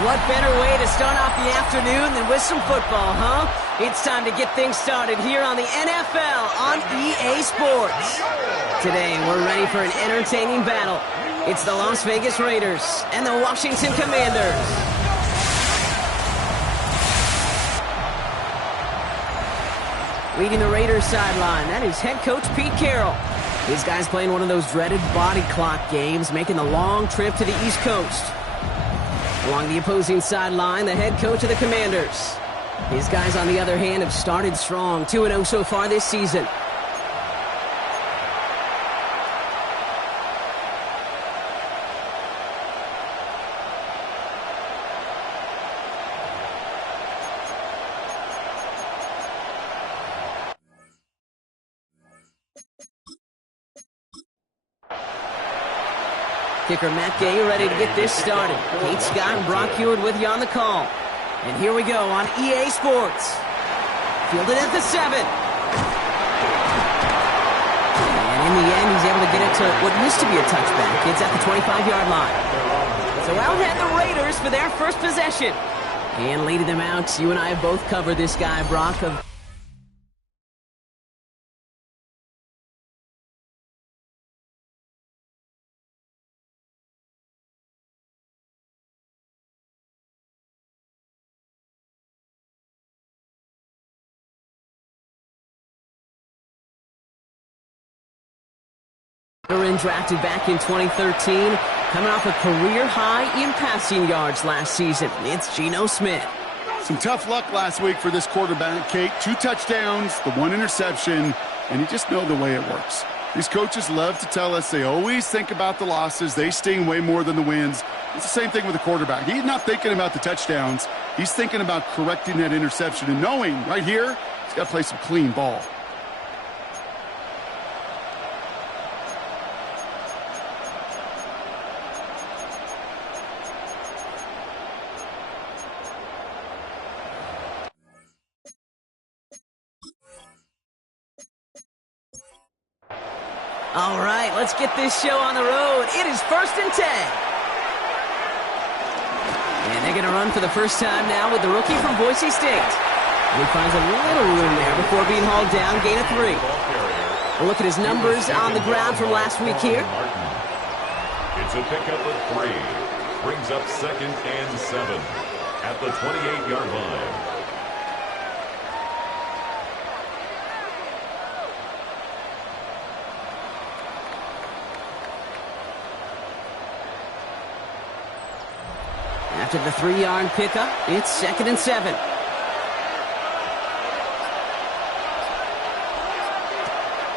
What better way to start off the afternoon than with some football, huh? It's time to get things started here on the NFL on EA Sports. Today, we're ready for an entertaining battle. It's the Las Vegas Raiders and the Washington Commanders. Leading the Raiders sideline, that is head coach Pete Carroll. These guys playing one of those dreaded body clock games, making the long trip to the East Coast. Along the opposing sideline, the head coach of the Commanders. His guys, on the other hand, have started strong, 2-0 so far this season. Kicker Matt Gay ready to get this started. Kate Scott and Brock Heward with you on the call. And here we go on EA Sports. Fielded at the 7. And in the end, he's able to get it to what used to be a touchback. It's at the 25-yard line. So out head the Raiders for their first possession. And leading them out, you and I have both covered this guy, Brock, of drafted back in 2013, coming off a career high in passing yards last season. It's Geno Smith. Some tough luck last week for this quarterback, Kate. 2 touchdowns, the 1 interception, and you just know the way it works. These coaches love to tell us they always think about the losses. They sting way more than the wins. It's the same thing with the quarterback. He's not thinking about the touchdowns. He's thinking about correcting that interception and knowing right here he's got to play some clean ball. All right, let's get this show on the road. It is 1st and 10. And they're going to run for the first time now with the rookie from Boise State. He finds a little room there before being hauled down, gain of 3. We'll look at his numbers on the ground from last week here. It's a pickup of 3. Brings up 2nd and 7 at the 28-yard line. After the 3-yard pickup, it's 2nd and 7.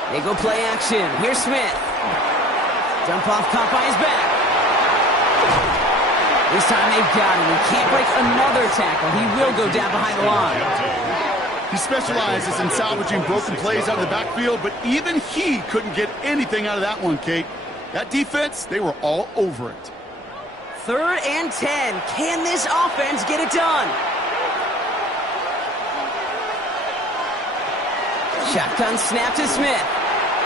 They go play action. Here's Smith. Jump off, caught by his back. This time they've got him. He can't break another tackle. He will go down behind the line. He specializes in salvaging broken plays out of the backfield, but even he couldn't get anything out of that one, Kate. That defense, they were all over it. 3rd and 10. Can this offense get it done? Shotgun snap to Smith.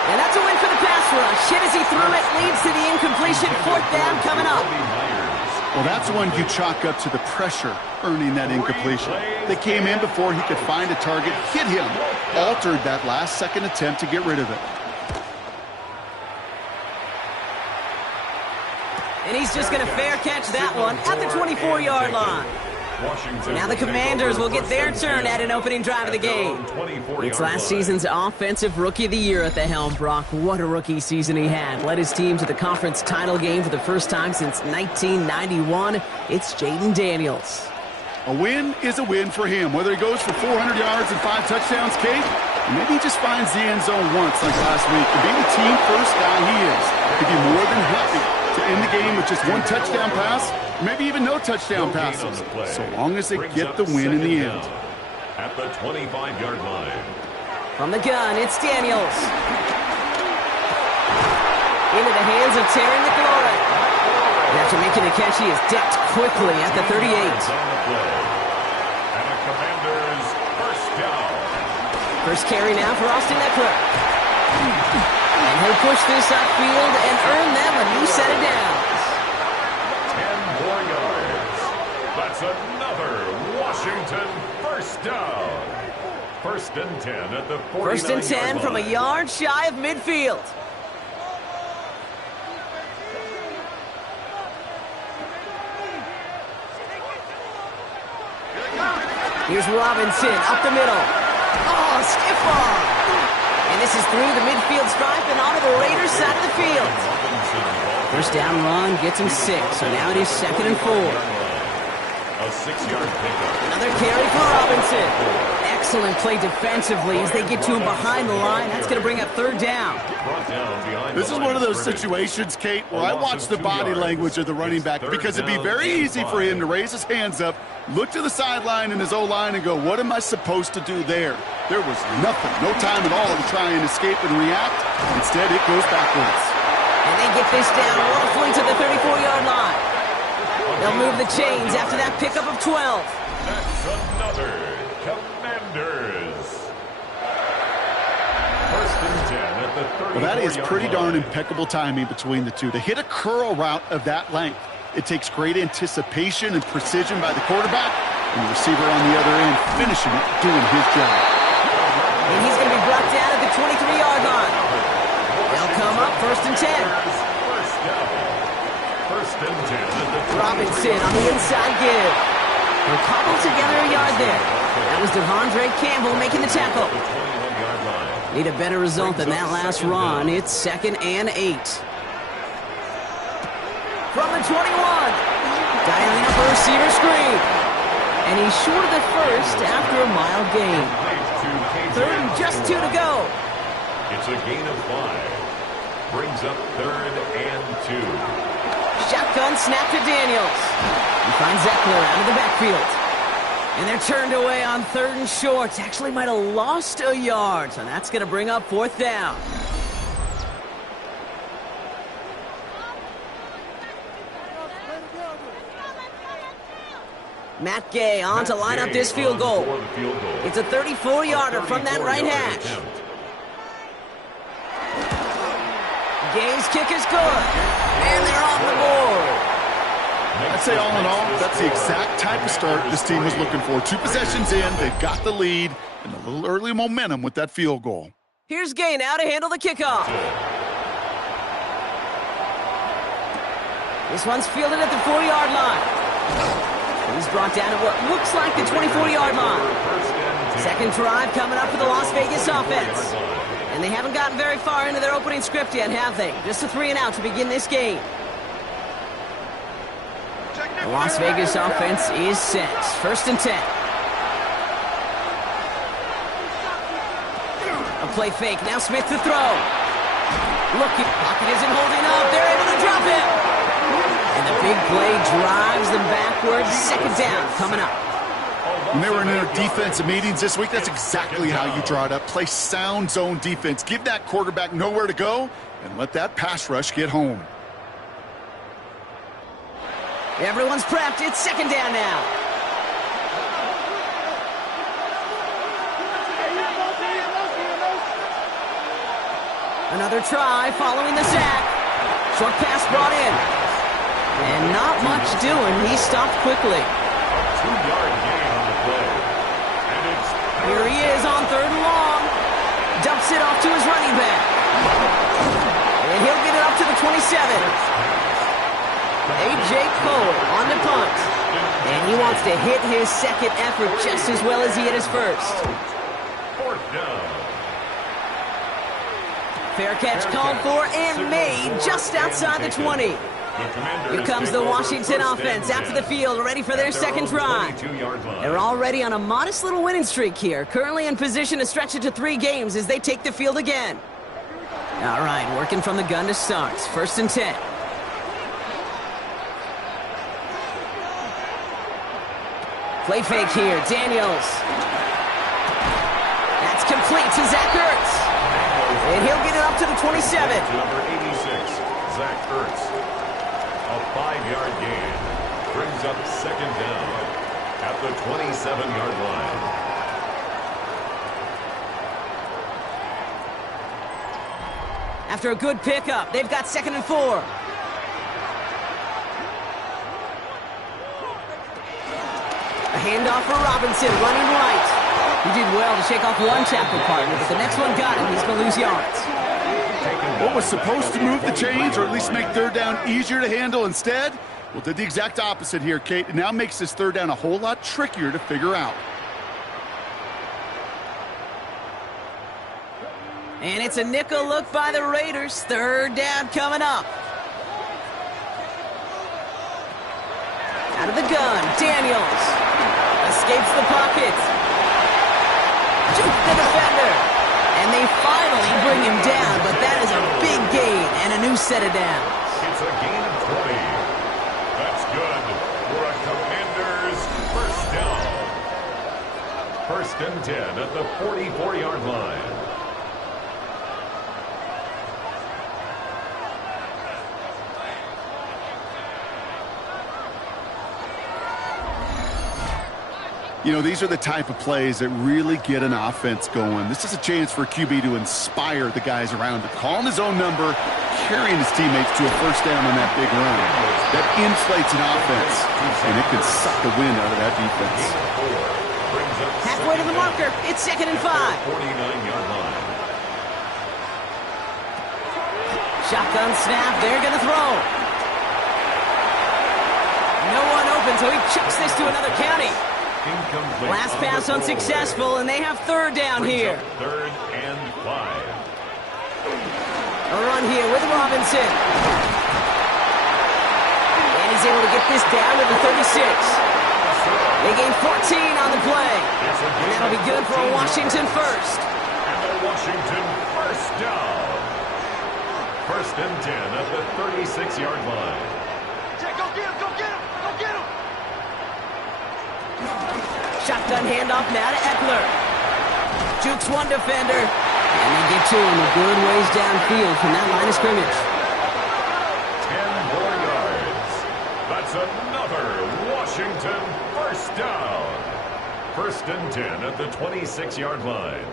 And that's a win for the pass rush. Hit as he threw it, leads to the incompletion. 4th down coming up. Well, that's one you chalk up to the pressure earning that incompletion. They came in before he could find a target, hit him, altered that last-second attempt to get rid of it. And he's just going to fair catch that one at the 24-yard line. Washington Now the Commanders will get their turn at an opening drive of the game. It's last season's Offensive Rookie of the Year at the helm, Brock. What a rookie season he had. Led his team to the conference title game for the first time since 1991. It's Jaden Daniels. A win is a win for him, whether he goes for 400 yards and 5 touchdowns, Kate, or maybe he just finds the end zone once like last week. And being the team-first guy he is, he'd be more than happy to end the game with just 1 touchdown pass, or maybe even no touchdown passes, so long as they get the win in the end. At the 25-yard line. From the gun, it's Daniels. Into the hands of Terry McLaurin. And after making the catch, he is decked quickly at the 38. And a Commanders first down. First carry now for Austin Eckler. And he'll push this upfield and earn them a new set of downs. 10 more yards. That's another Washington first down. First and 10 at the 49-yard line. First and 10 from a yard shy of midfield. Here's Robinson up the middle. Oh, stiff arm. And this is through the midfield stripe and onto the Raiders side of the field. First down run gets him 6, so now it is 2nd and 4. A 6-yard pickup. Another carry for Robinson. Excellent play defensively as they get to him behind the line. That's going to bring up 3rd down. This is one of those situations, Kate, where I watch the body language of the running back because it'd be very easy for him to raise his hands up, look to the sideline in his O-line and go, what am I supposed to do there? There was nothing, no time at all to try and escape and react. Instead, it goes backwards. And they get this down roughly to the 34-yard line. They'll move the chains after that pickup of 12. That's another Commanders. First and 10 at the 34-yard line. Well, that is pretty darn impeccable timing between the two. To hit a curl route of that length, it takes great anticipation and precision by the quarterback, and the receiver on the other end finishing it, doing his job. And he's going to be brought down at the 23-yard line. They'll come up 1st and 10. First down. First and 10 at the Robinson on the inside give. They'll cobble together a yard there. That was Devondre Campbell making the tackle. 21-yard line. Need a better result than that last run. It's 2nd and 8. From the 21. Dialing up a receiver screen. And he's short of the first after a mile gain. 3rd and just 2 to go. It's a gain of 5. Brings up 3rd and 2. Shotgun snap to Daniels. He finds Eckler out of the backfield. And they're turned away on 3rd and short. Actually might have lost a yard. So that's going to bring up 4th down. Matt Gay on to line up this field goal. It's a 34-yarder from that right hash. Gay's kick is good. And they're off the board. I'd say all in all, that's the exact type of start this team was looking for. 2 possessions in, they've got the lead, and a little early momentum with that field goal. Here's Gay now to handle the kickoff. This one's fielded at the 4-yard line. He's brought down at what looks like the 24-yard line. Second drive coming up for the Las Vegas offense. And they haven't gotten very far into their opening script yet, have they? Just a 3-and-out to begin this game. The Las Vegas offense is set. 1st and 10. A play fake. Now Smith to throw. Looking. Pocket isn't holding up. They're able to drop it. And the big play drives them backwards. 2nd down coming up. When they were in their defensive meetings this week, that's exactly how you draw it up. Play sound zone defense. Give that quarterback nowhere to go and let that pass rush get home. Everyone's prepped. It's 2nd down now. Another try following the sack. Short pass brought in. And not much doing. He stopped quickly. 2-yard gain on the play. And it's Here he is on 3rd and long. Dumps it off to his running back. And he'll get it up to the 27. A.J. Cole on the punt. And he wants to hit his second effort just as well as he hit his first. Fourth down. Fair catch called for and made just outside the 20. Here comes the Washington offense after the field, ready for their second drive. They're already on a modest little winning streak here, currently in position to stretch it to 3 games as they take the field again. All right, working from the gun to start. First and 10. Play fake here, Daniels. That's complete to Zach Ertz. And he'll get it up to the 27. Number 86, Zach Ertz. A 5-yard gain brings up second down at the 27-yard line. After a good pickup, they've got second and 4. A handoff for Robinson, running right. He did well to shake off one tackle partner, but the next one got him. He's going to lose yards. What was supposed to move the chains, or at least make third down easier to handle instead? Well, did the exact opposite here, Kate. It now makes this third down a whole lot trickier to figure out. And it's a nickel look by the Raiders. Third down coming up. Out of the gun, Daniels. Escapes the pocket. Juke the defender. And they finally bring him down, but that is a big gain and a new set of downs. It's a gain of 20. That's good for a Commanders first down. First and 10 at the 44-yard line. You know, these are the type of plays that really get an offense going. This is a chance for a QB to inspire the guys around him. Calling his own number, carrying his teammates to a first down on that big run. That inflates an offense, and it can suck the wind out of that defense. Halfway to the marker, it's second and 5. 49-yard line. Shotgun snap, they're going to throw. No one open, so he chucks this to another county. Incomplete. Last pass unsuccessful, and they have third down here. Third and 5. A run here with Robinson. And he's able to get this down to the 36. They gain 14 on the play. And that'll be good for a Washington first. And a Washington first down. First and 10 at the 36-yard line. Go get him! Go get him! Go get him! Shotgun handoff now to Eckler. Jukes one defender. And they get to him a good ways downfield from that line of scrimmage. 10 more yards. That's another Washington first down. First and 10 at the 26-yard line.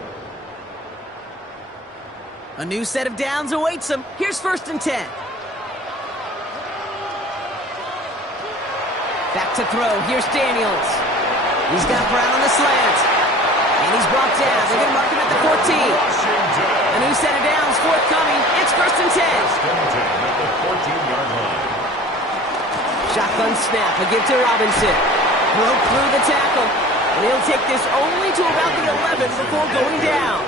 A new set of downs awaits them. Here's first and 10. Back to throw. Here's Daniels. He's got Brown on the slant. And he's brought down. They're going to mark him at the 14. A new set of downs forthcoming. It's first and 10. First and 10 at the 14-yard line. Shotgun snap. A give to Robinson. Broke through the tackle. And he'll take this only to about the 11 before going down.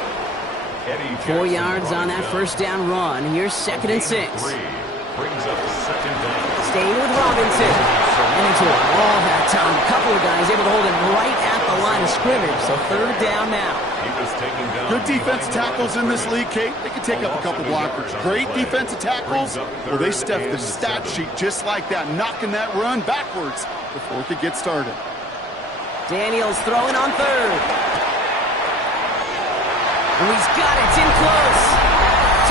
4 yards on that first down run. Here's second and 6. Brings up second down. Staying with Robinson. And into a wall that time. A couple of guys able to hold him right at the line of scrimmage. So third down now. He was taking down. Good defensive tackles in this league, Kate. They can take up a couple blockers. Great defensive tackles. Well, they stuff the stat sheet just like that, knocking that run backwards before it could get started. Daniels throwing on third. And he's got it. It's in close.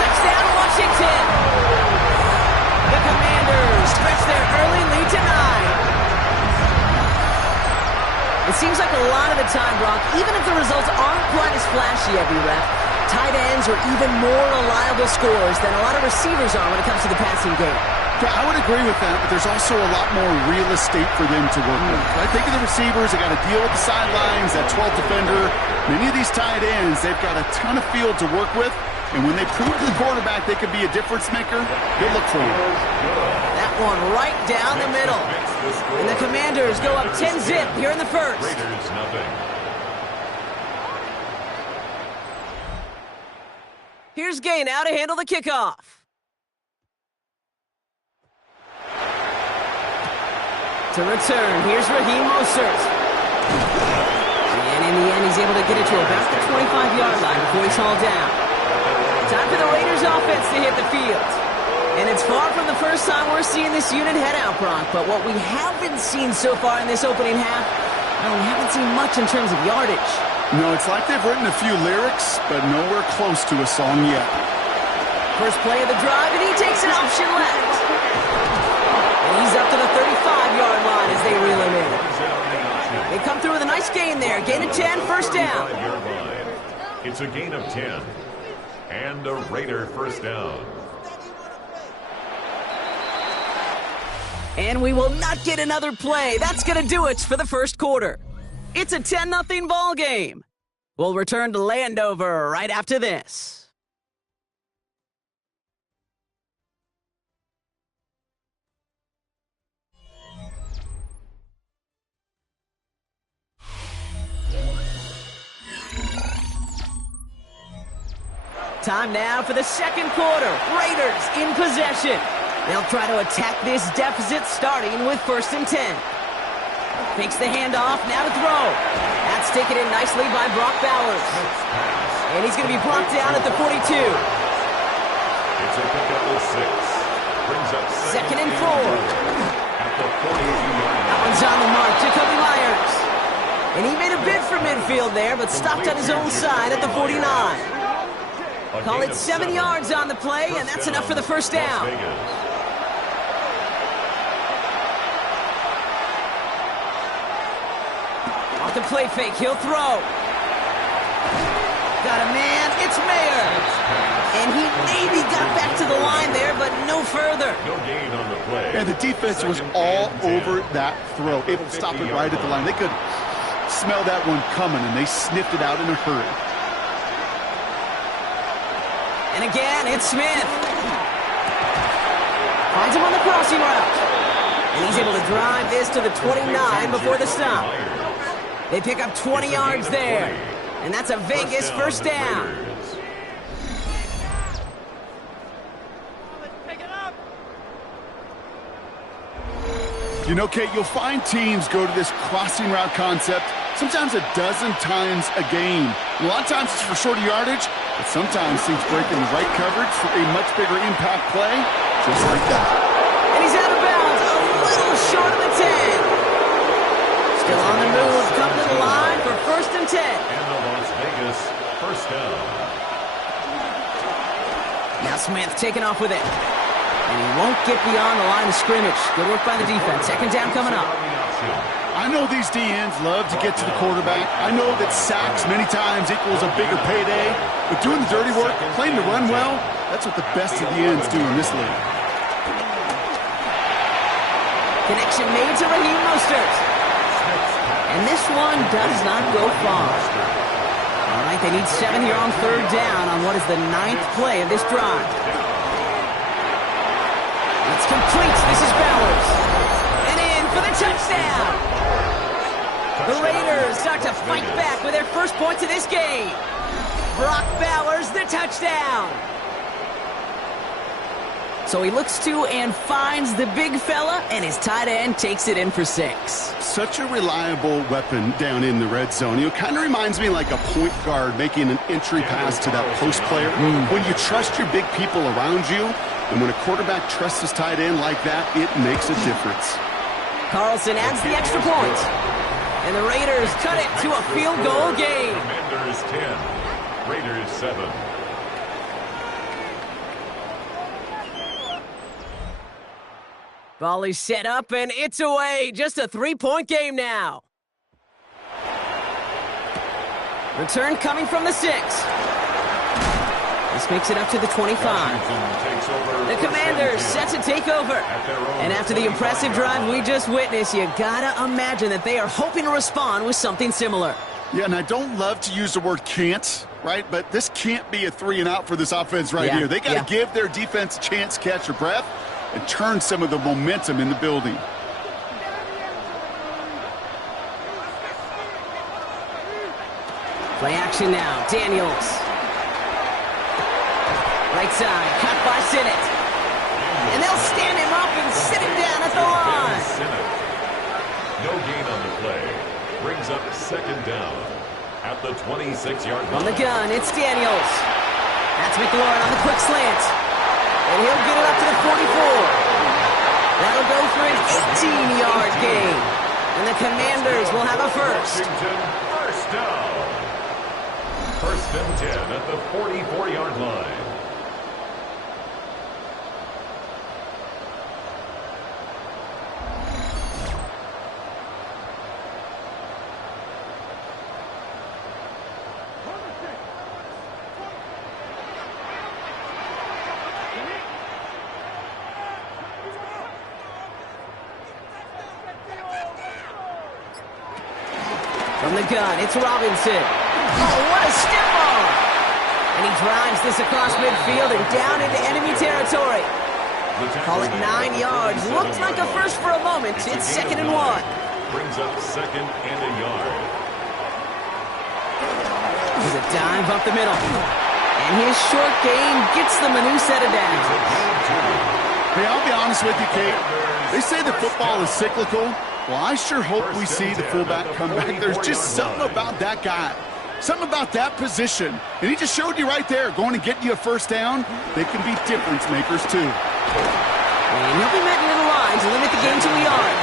Touchdown, Washington. The Commanders stretch their early lead to 9. It seems like a lot of the time, Brock, even if the results aren't quite as flashy every rep, tight ends are even more reliable scorers than a lot of receivers are when it comes to the passing game. Yeah, I would agree with that, but there's also a lot more real estate for them to work with. Right? Think of the receivers. They got to deal with the sidelines, that 12th defender. Many of these tight ends, they've got a ton of field to work with. And when they prove to the quarterback they could be a difference maker, good look for them. That one right down the middle. And the Commanders go up 10-zip here in the first. Raiders nothing. Here's Gay now to handle the kickoff. To return, here's Raheem Mostert. And in the end, he's able to get it to about the 25-yard line before he's hauled down. Time for the Raiders offense to hit the field. And it's far from the first time we're seeing this unit head out, Brock. But what we haven't seen so far in this opening half, well, we haven't seen much in terms of yardage. No, it's like they've written a few lyrics, but nowhere close to a song yet. First play of the drive, and he takes an option left. And he's up to the 35-yard line as they reel him in. They come through with a nice gain there. Gain of 10, first down. It's a gain of 10. And a Raider first down. And we will not get another play. That's going to do it for the first quarter. It's a 10-0 ball game. We'll return to Landover right after this. Time now for the second quarter. Raiders in possession. They'll try to attack this deficit starting with 1st and 10. Fakes the handoff, now to throw. That's taken in nicely by Brock Bowers. And he's going to be brought down at the 42. It's a pickup of 6. Brings up Second and 4. At the 48-yard That one's on the mark, Jacoby Myers. And he made a bid for midfield there, but stopped on his own side at the 49. Call it 7 yards on the play, and that's enough for the first down. Off the play fake, he'll throw. Got a man, it's Mayer. And he maybe got back to the line there, but no further. No gain on the play. And the defense was all over that throw, able to stop it right at the line. They could smell that one coming, and they sniffed it out in a hurry. And again, it's Smith. Finds him on the crossing route. And he's able to drive this to the 29 before the stop. They pick up 20 yards there. And that's a Vegas first down. You know, Kate, you'll find teams go to this crossing route concept sometimes a dozen times a game. And a lot of times it's for shorter yardage, but sometimes teams break in the right coverage for a much bigger impact play, just like that. And he's out of bounds, a little short of the 10. Still on the move, coming to the line for 1st and 10. And the Las Vegas first down. Now Smith taking off with it. And he won't get beyond the line of scrimmage. Good work by the defense. Second down coming up. I know these DNs love to get to the quarterback. I know that sacks many times equals a bigger payday. But doing the dirty work, playing to run well, that's what the best of the ends do in this league. Connection made to Raheem Mostert. And this one does not go far. All right, they need 7 here on 3rd down on what is the 9th play of this drive. It's complete. This is Bowers. And in for the touchdown. The Raiders start to fight back with their first points of this game. Brock Bowers, the touchdown. So he looks to and finds the big fella, and his tight end takes it in for 6. Such a reliable weapon down in the red zone. It kind of reminds me like a point guard making an entry pass to that post player. When you trust your big people around you, and when a quarterback trusts his tight end like that, it makes a difference. Carlson adds the extra point. And the Raiders cut it to a field goal game. Commanders 10, Raiders 7. Ball is set up, and it's away. Just a 3-point game now. Return coming from the 6. This makes it up to the 25. The Commanders set to take over. And after the impressive drive we just witnessed, you gotta imagine that they are hoping to respond with something similar. Yeah, and I don't love to use the word can't, right? But this can't be a 3-and-out for this offense right here. They got to give their defense a chance to catch their breath and turn some of the momentum in the building. Play action now. Daniels. Right side. Cut by Sinnott. And they'll stand him up and sit him down at the line. No gain on the play. Brings up second down at the 26-yard line. On the gun, it's Daniels. That's McLaurin on the quick slant. And he'll get it up to the 44. That'll go for an 18-yard gain. And the Commanders will have a first. Washington, first down. First and 10 at the 44-yard line. From the gun, it's Robinson. Oh, what a stiff arm! And he drives this across midfield and down into enemy territory. Call it 9 yards. Looked like a first for a moment. It's 2nd and 1. Brings up 2nd and a yard. There's a dive up the middle. And his short game gets them a new set of downs. Hey, I'll be honest with you, Kate. They say that football is cyclical. Well, I sure hope we see the fullback come back. There's just something about that guy. Something about that position. And he just showed you right there, going to get you a first down. They can be difference makers, too. And he'll be met into the line to limit the game to a yard.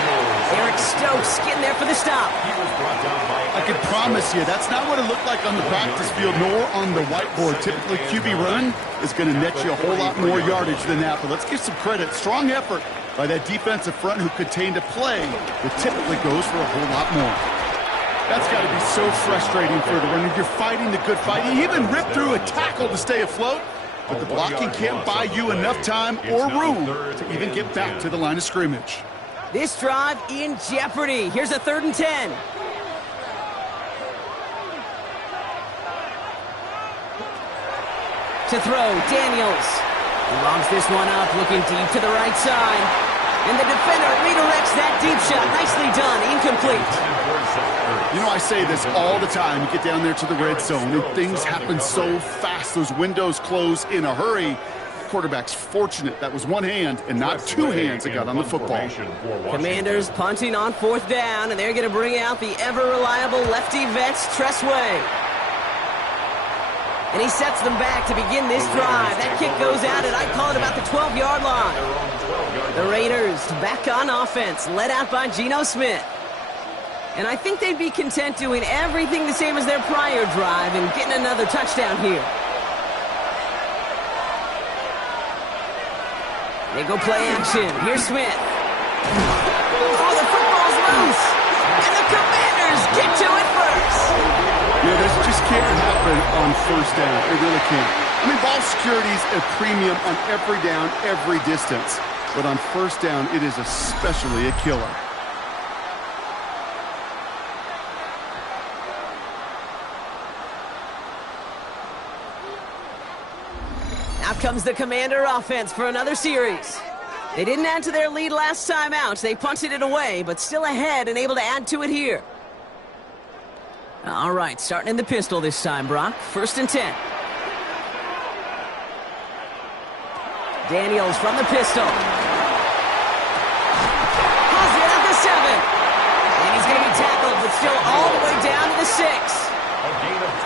Eric Stokes getting there for the stop. I can promise you, that's not what it looked like on the practice field, nor on the whiteboard. Typically, QB run is going to net you a whole lot more yardage than that. But let's give some credit. Strong effort by that defensive front who contained a play that typically goes for a whole lot more. That's got to be so frustrating for the runner. You're fighting the good fight. You even ripped through a tackle to stay afloat, but the blocking can't buy you enough time or room to even get back to the line of scrimmage. This drive in jeopardy. Here's a 3rd and 10. To throw, Daniels. He lobs this one up, looking deep to the right side. And the defender redirects that deep shot. Nicely done. Incomplete. You know, I say this all the time. You get down there to the red zone, and things happen so fast. Those windows close in a hurry. The quarterback's fortunate that was one hand and not two hands that got on the football. Commanders punting on 4th down, and they're going to bring out the ever-reliable lefty vets, Tressway. And he sets them back to begin this drive. That kick goes out at, I'd call it about the 12-yard line. The Raiders back on offense, led out by Geno Smith. And I think they'd be content doing everything the same as their prior drive and getting another touchdown here. They go play action. Here's Smith. Oh, the football's loose. And the Commanders get to it first. Yeah, this just can't happen on 1st down. It really can't. I mean, ball security's a premium on every down, every distance. But on 1st down, it is especially a killer. Out comes the Commander offense for another series. They didn't add to their lead last time out. They punted it away, but still ahead and able to add to it here. All right, starting in the pistol this time, Brock. 1st and 10. Daniels from the pistol. Pulls it at the 7. And he's going to be tackled, but still all the way down to the 6.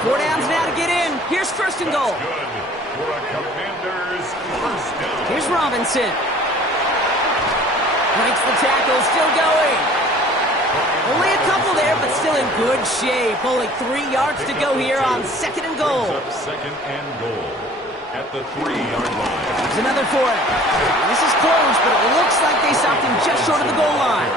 4 downs now to get in. Here's 1st and goal. For a Commanders first down. Here's Robinson. Breaks the tackle, still going. Only a couple there, but still in good shape. Only 3 yards to go here on 2nd and goal. Second and goal at the 3-yard line. There's another for it. This is close, but it looks like they stopped him just short of the goal line.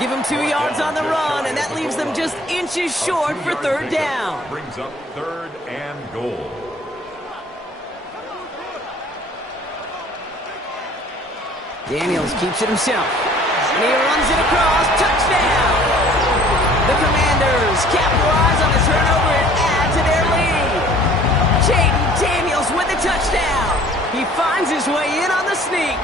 Give him 2 yards on the run, and that leaves them just inches short for 3rd down. Brings up 3rd and goal. Daniels keeps it himself. And he runs it across. Touchdown! The Commanders capitalize on the turnover and add to their lead. Jaden Daniels with the touchdown. He finds his way in on the sneak.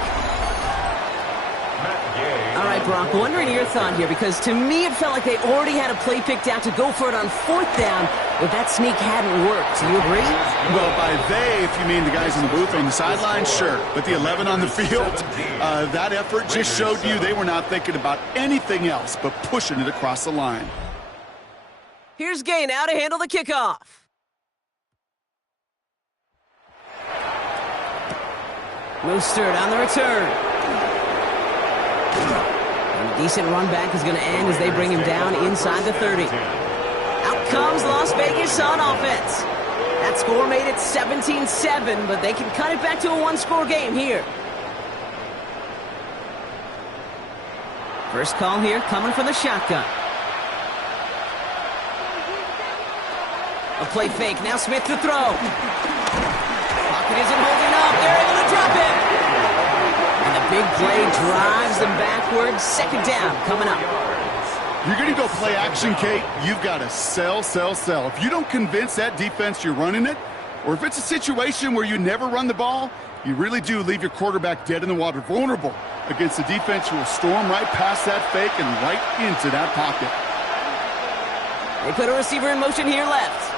All right, Brock, wondering your thought here, because to me it felt like they already had a play picked out to go for it on 4th down, but that sneak hadn't worked. Do you agree? Well, by they, if you mean the guys in the booth on the sideline, sure. But the 11 on the field, that effort just showed you they were not thinking about anything else but pushing it across the line. Here's Gay now to handle the kickoff. Mostert on the return. And a decent run back is going to end as they bring him down inside the 30. Out comes Las Vegas on offense. That score made it 17-7, but they can cut it back to a one-score game here. First call here coming from the shotgun. A play fake. Now Smith to throw. Pocket isn't holding up. They're able to drop it. And the big play drives them backwards. 2nd down coming up. You're going to go play action, Kate. You've got to sell. If you don't convince that defense you're running it, or if it's a situation where you never run the ball, you really do leave your quarterback dead in the water, vulnerable against a defense who will storm right past that fake and right into that pocket. They put a receiver in motion here left.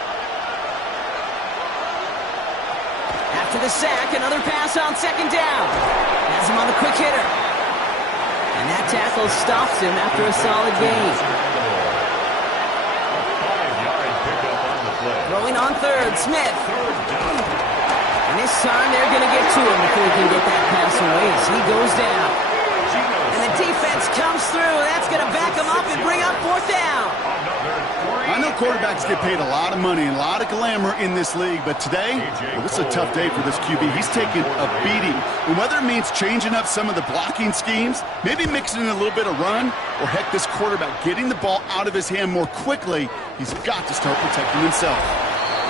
After the sack, another pass on 2nd down. Has him on the quick hitter. And that tackle stops him after a solid gain. Throwing on 3rd, Smith. And this time they're going to get to him before he can get that pass away as he goes down. And the defense comes through. That's going to back him up and bring up 4th down. I know quarterbacks get paid a lot of money and a lot of glamour in this league, but today, well, this is a tough day for this QB. He's taking a beating. And whether it means changing up some of the blocking schemes, maybe mixing in a little bit of run, or heck, this quarterback getting the ball out of his hand more quickly, he's got to start protecting himself.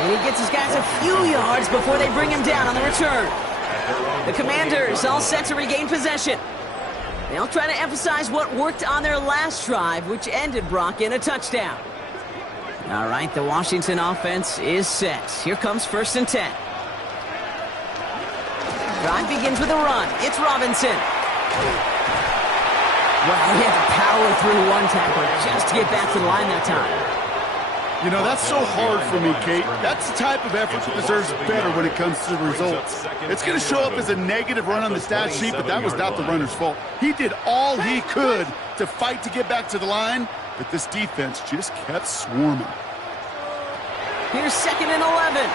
And he gets his guys a few yards before they bring him down on the return. The Commanders all set to regain possession. They'll try to emphasize what worked on their last drive, which ended, Brock, in a touchdown. All right, the Washington offense is set. Here comes 1st and 10. Drive begins with a run. It's Robinson. Well, he had to power through one tackle just to get back to the line that time. You know, that's so hard for me, Kate. That's the type of effort that deserves better when it comes to the results. It's going to show up as a negative run on the stat sheet, but that was not the runner's fault. He did all he could to fight to get back to the line, but this defense just kept swarming. Here's 2nd and 11.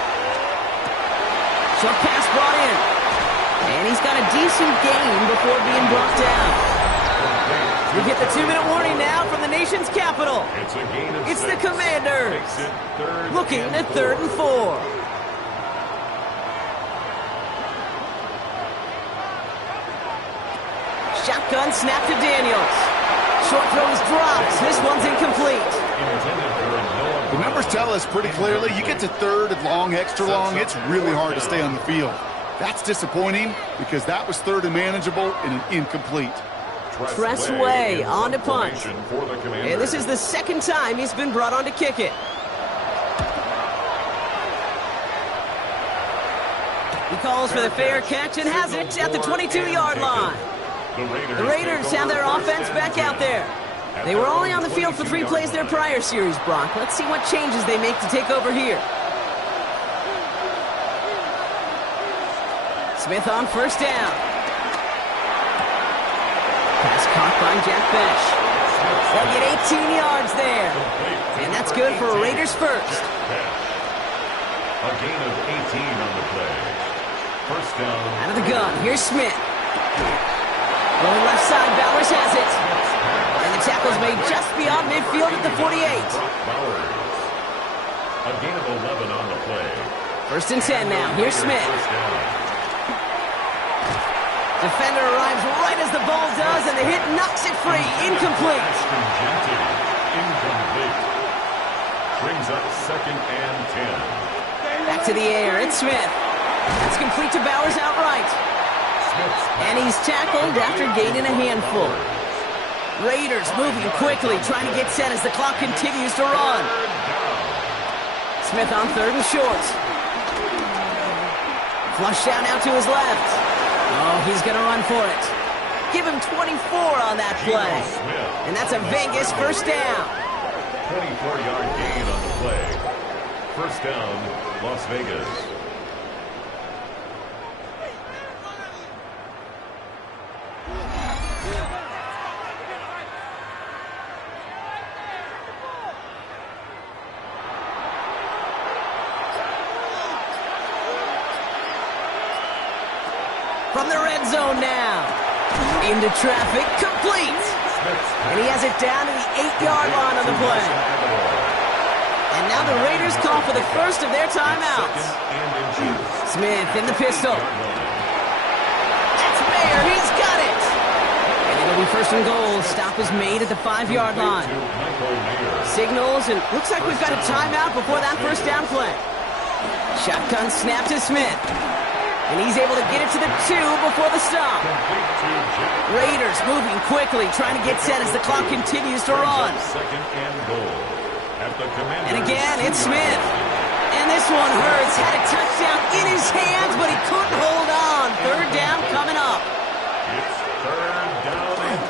Short pass brought in. And he's got a decent gain before being brought down. We get the 2-minute warning now from the nation's capital. It's the Commanders. Looking at 3rd and 4. Shotgun snap to Daniels. Short throws drops. This one's incomplete. The numbers tell us pretty clearly, you get to 3rd and long, extra long, it's really hard to stay on the field. That's disappointing because that was 3rd and manageable and an incomplete. Tressway on to punt. And this is the 2nd time he's been brought on to kick it. He calls for the fair catch and has it at the 22-yard line. The Raiders have their offense back out there. They were only on the field for 3 plays their prior series, Brock. Let's see what changes they make to take over here. Smith on 1st down. Pass caught by Jack Besh. They'll get 18 yards there. And that's good for a Raiders first. A gain of 18 on the play. 1st down. Out of the gun, here's Smith. Going left side, Bowers has it. And the tackle's made just beyond midfield at the 48. A gain of 11 on the play. 1st and 10 now, here's Smith. Defender arrives right as the ball does, and the hit knocks it free. Incomplete. Incomplete. Brings up 2nd and 10. Back to the air. It's Smith. That's complete to Bowers outright. And he's tackled after gaining a handful. Raiders moving quickly, trying to get set as the clock continues to run. Smith on 3rd and short. Flush down now to his left. Oh, he's going to run for it. Give him 24 on that play. And that's a Vegas first down. 24-yard gain on the play. First down, Las Vegas. From the red zone now. Into traffic, complete. And he has it down to the 8-yard line on the play. And now the Raiders call for the first of their timeouts. Smith in the pistol. That's Mayer, he's got it. And it'll be first and goal. Stop is made at the 5-yard line. Signals, and looks like we've got a timeout before that first down play. Shotgun snap to Smith. And he's able to get it to the 2 before the stop. Raiders moving quickly, trying to get set as the clock continues to run. And again, it's Smith. And this one hurts. Had a touchdown in his hands, but he couldn't hold on. Third down coming up. It's third down and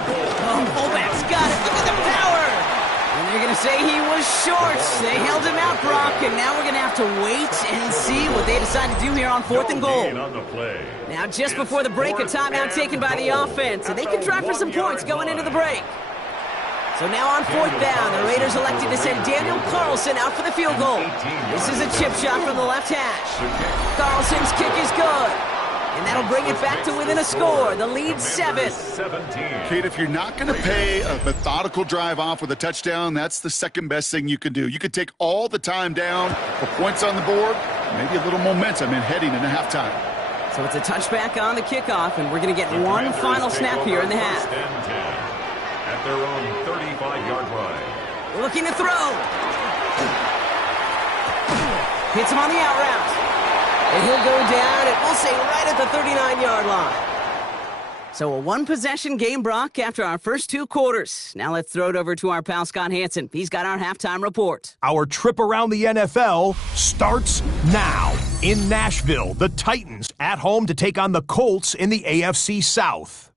goal. Oh, fullback's got it. Look at the power. And they're going to say he was short. They held him out, Brock, and now we're going to have to wait and see what they decide to do here on fourth and goal. Now, just before the break, a timeout taken by the offense, and they can try for some points going into the break. So now on fourth down, the Raiders elected to send Daniel Carlson out for the field goal. This is a chip shot from the left hash. Carlson's kick is good. And that'll bring it back to within a score. The lead 7. Kate, if you're not going to pay a methodical drive off with a touchdown, that's the second best thing you can do. You could take all the time down for points on the board, maybe a little momentum in heading into halftime. So it's a touchback on the kickoff, and we're going to get one final snap here in the half. At their own 35-yard line. Looking to throw. Hits him on the out route. And he'll go down, and we'll say right at the 39-yard line. So a one-possession game, Brock, after our first 2 quarters. Now let's throw it over to our pal Scott Hansen. He's got our halftime report. Our trip around the NFL starts now. In Nashville, the Titans at home to take on the Colts in the AFC South.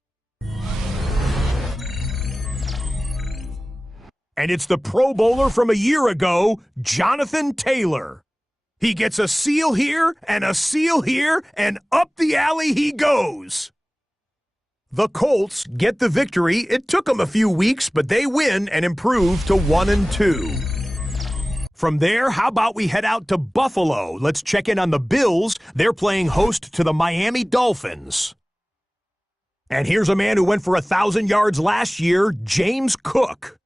And it's the Pro Bowler from a year ago, Jonathan Taylor. He gets a seal here, and up the alley he goes. The Colts get the victory. It took them a few weeks, but they win and improve to 1-2. From there, how about we head out to Buffalo? Let's check in on the Bills. They're playing host to the Miami Dolphins. And here's a man who went for 1,000 yards last year, James Cook.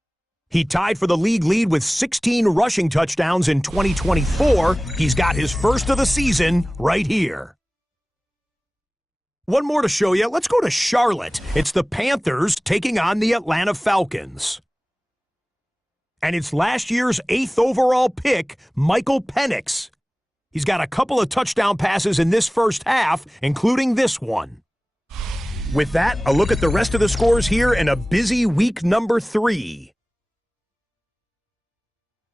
He tied for the league lead with 16 rushing touchdowns in 2024. He's got his first of the season right here. One more to show you. Let's go to Charlotte. It's the Panthers taking on the Atlanta Falcons. And it's last year's 8th overall pick, Michael Penix. He's got a couple of touchdown passes in this first half, including this one. With that, a look at the rest of the scores here in a busy week number 3.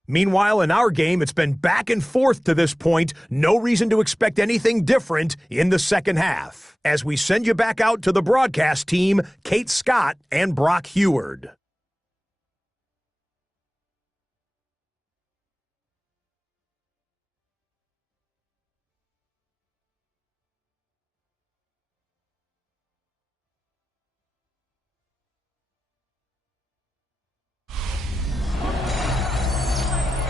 Meanwhile, in our game, it's been back and forth to this point. No reason to expect anything different in the second half. As we send you back out to the broadcast team, Kate Scott and Brock Heward.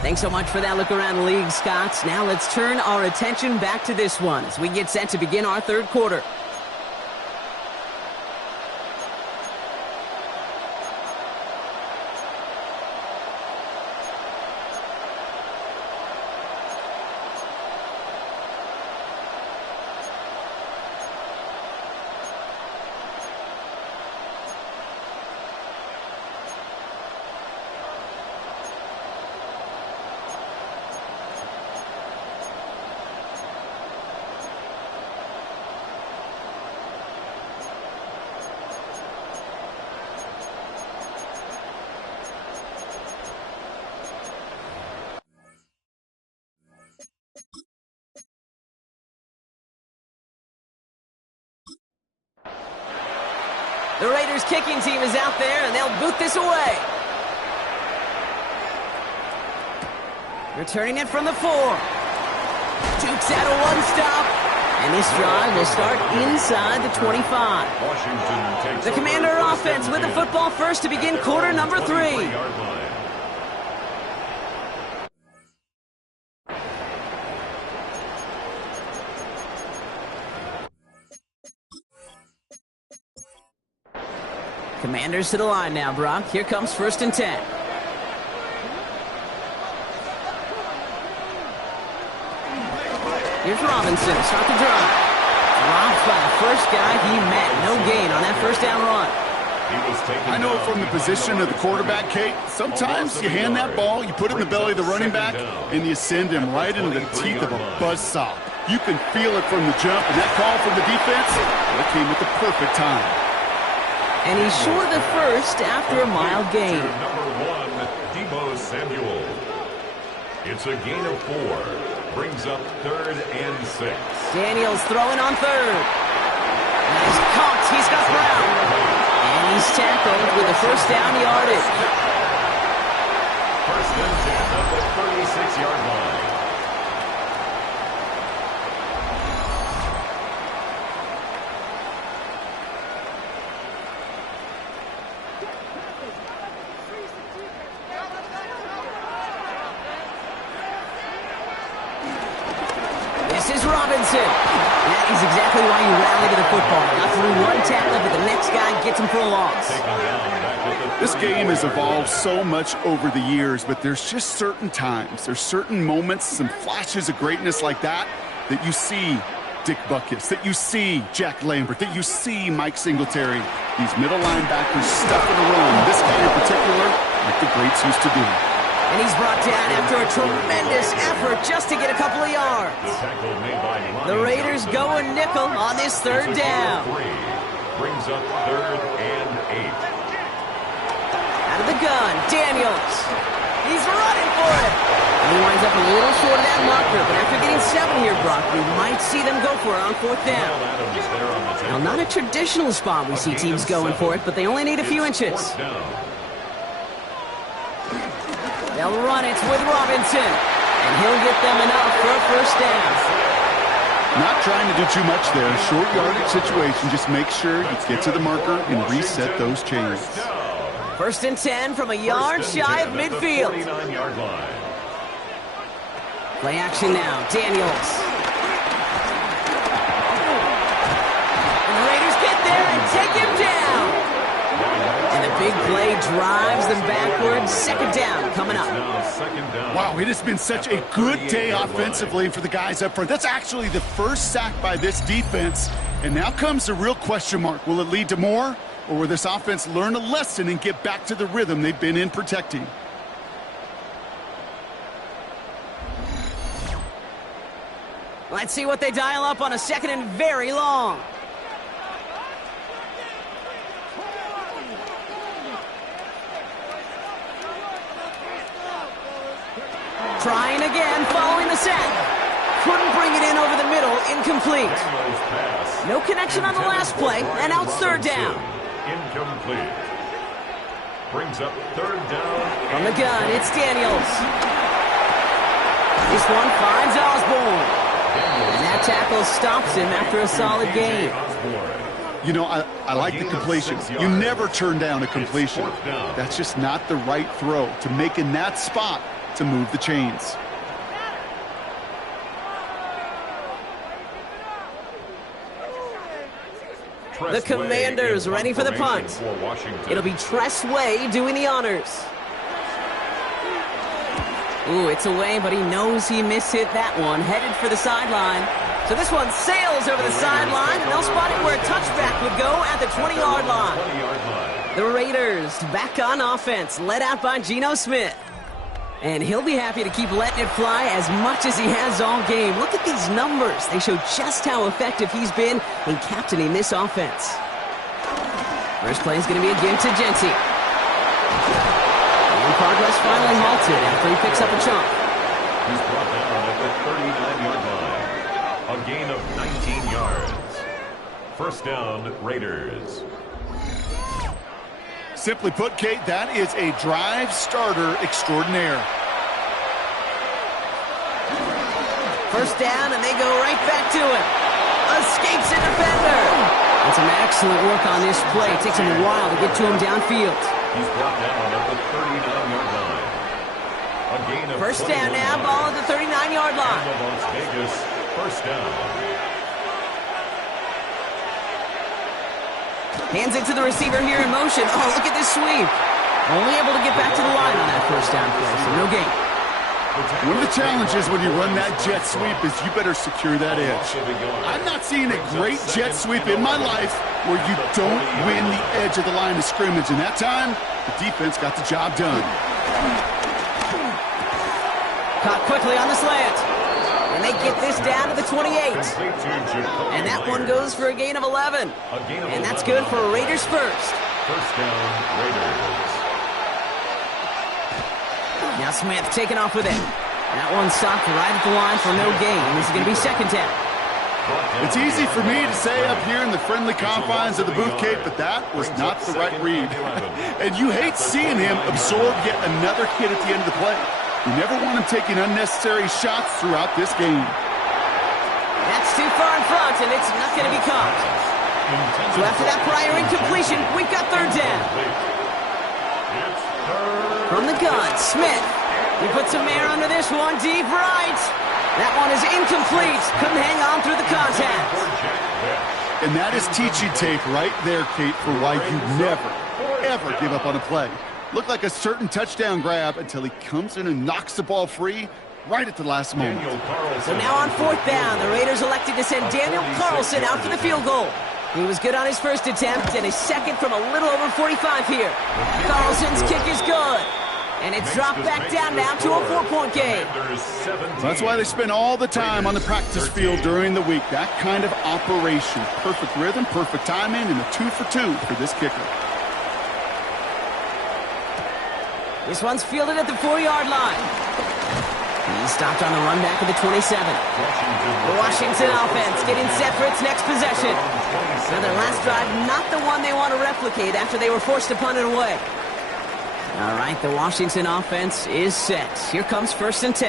Thanks so much for that look around the league, Scott. Now let's turn our attention back to this one as we get set to begin our third quarter. The Raiders kicking team is out there, and they'll boot this away. Returning it from the 4. Jukes out a one-stop. And this drive will start inside the 25. Washington takes The Commander offense with the football first to begin quarter number 3. 23-yard line. Commanders to the line now, Brock. Here comes 1st and 10. Here's Robinson to start the drive. Dropped by the first guy he met. No gain on that first down run. I know from the position of the quarterback, Kate, sometimes you hand that ball, you put it in the belly of the running back, and you send him right into the teeth of a buzzsaw. You can feel it from the jump, and that call from the defense, that came at the perfect time. And he's short of the first after a mild gain. Number 1, Deebo Samuel. It's a gain of 4. Brings up 3rd and 6. Daniels throwing on 3rd. Nice caught. He's got Brown. And he's tackled with the first down yardage. 1st and 10 at the 36-yard line. This is Robinson. That is exactly why you rally to the football. Got through one tackle, but the next guy gets him for a loss. This game has evolved so much over the years, but there's just certain times, there's certain moments, some flashes of greatness like that you see Dick Butkus, that you see Jack Lambert, that you see Mike Singletary. These middle linebackers stuffing the run, this game in particular, like the greats used to do. And he's brought down after a tremendous effort just to get a couple of yards. The Raiders going nickel on this 3rd down. Brings up 3rd and 8. Out of the gun, Daniels. He's running for it. And he winds up a little short of that marker, but after getting 7 here, Brock, we might see them go for it on 4th down. Now, not a traditional spot we see teams going for it, but they only need a few inches. They'll run it with Robinson, and he'll get them enough for a first down. Not trying to do too much there. Short yardage situation. Just make sure you get to the marker and reset those chains. 1st and 10 from a yard shy of midfield. 39-yard line. Play action now. Daniels. And the Raiders get there and take him down. And the big play drives them backwards. 2nd down coming up. Wow, it has been such a good day offensively for the guys up front. That's actually the first sack by this defense. And now comes the real question mark. Will it lead to more? Or will this offense learn a lesson and get back to the rhythm they've been in protecting? Let's see what they dial up on a 2nd and very long. Trying again, following the sack. Couldn't bring it in over the middle, incomplete. No connection on the last play, and out 3rd down. Incomplete. Brings up 3rd down. From the gun, it's Daniels. This one finds Osborne. And that tackle stops him after a solid gain. You know, I like the completion. You never turn down a completion. That's just not the right throw to make in that spot to move the chains. The Commanders ready for the punt. It'll be Tress Way doing the honors. Ooh, it's away, but he knows he mishit that one. Headed for the sideline. So this one sails over the sideline, and they'll spot it where a touchback would go at the 20-yard line. The Raiders back on offense, led out by Geno Smith. And he'll be happy to keep letting it fly as much as he has all game. Look at these numbers. They show just how effective he's been in captaining this offense. First play is going to be a give to Genty. And progress finally halted after he picks up a chunk. He's brought down at the 39-yard line. A gain of 19 yards. First down, Raiders. Simply put, Kate, that is a drive starter extraordinaire. First down, and they go right back to it. Escapes a defender. And some excellent work on this play. It takes him a while to get to him downfield. He's brought down at the 39-yard line. A gain of First down now, ball at the 39-yard line. And the Las Vegas first down. Hands it to the receiver here in motion. Oh, look at this sweep. Only able to get back to the line on that first down play, so no gain. One of the challenges when you run that jet sweep is you better secure that edge. I'm not seeing a great jet sweep in my life where you don't win the edge of the line of scrimmage. And that time, the defense got the job done. Caught quickly on the slant. And they get this down to the 28. And that one goes for a gain of 11. And that's good for Raiders first. First down, Raiders. Now Smith taking off with it. That one stopped right at the line for no gain. This is going to be second down. It's easy for me to say up here in the friendly confines of the booth, Kate, but that was not the right read. And you hate seeing him absorb yet another hit at the end of the play. You never want him taking unnecessary shots throughout this game. That's too far in front, and it's not going to be caught. So after that prior incompletion, we've got third down. From the gun, Smith. He puts some air under this one, deep right. That one is incomplete. Couldn't hang on through the contact. And that is teaching tape right there, Kate, for why you never, ever give up on a play. Looked like a certain touchdown grab until he comes in and knocks the ball free right at the last moment. So now on fourth down, the Raiders elected to send Daniel Carlson out for the field goal. He was good on his first attempt, and his second from a little over 45 here. Carlson's kick is good. And it's dropped back down now to a 4-point game. That's why they spend all the time on the practice field during the week. That kind of operation. Perfect rhythm, perfect timing, and a 2 for 2 for this kicker. This one's fielded at the 4-yard line. He stopped on the run back of the 27. The Washington offense getting set for its next possession. Now their last drive, not the one they want to replicate after they were forced to punt it away. All right, the Washington offense is set. Here comes 1st and 10.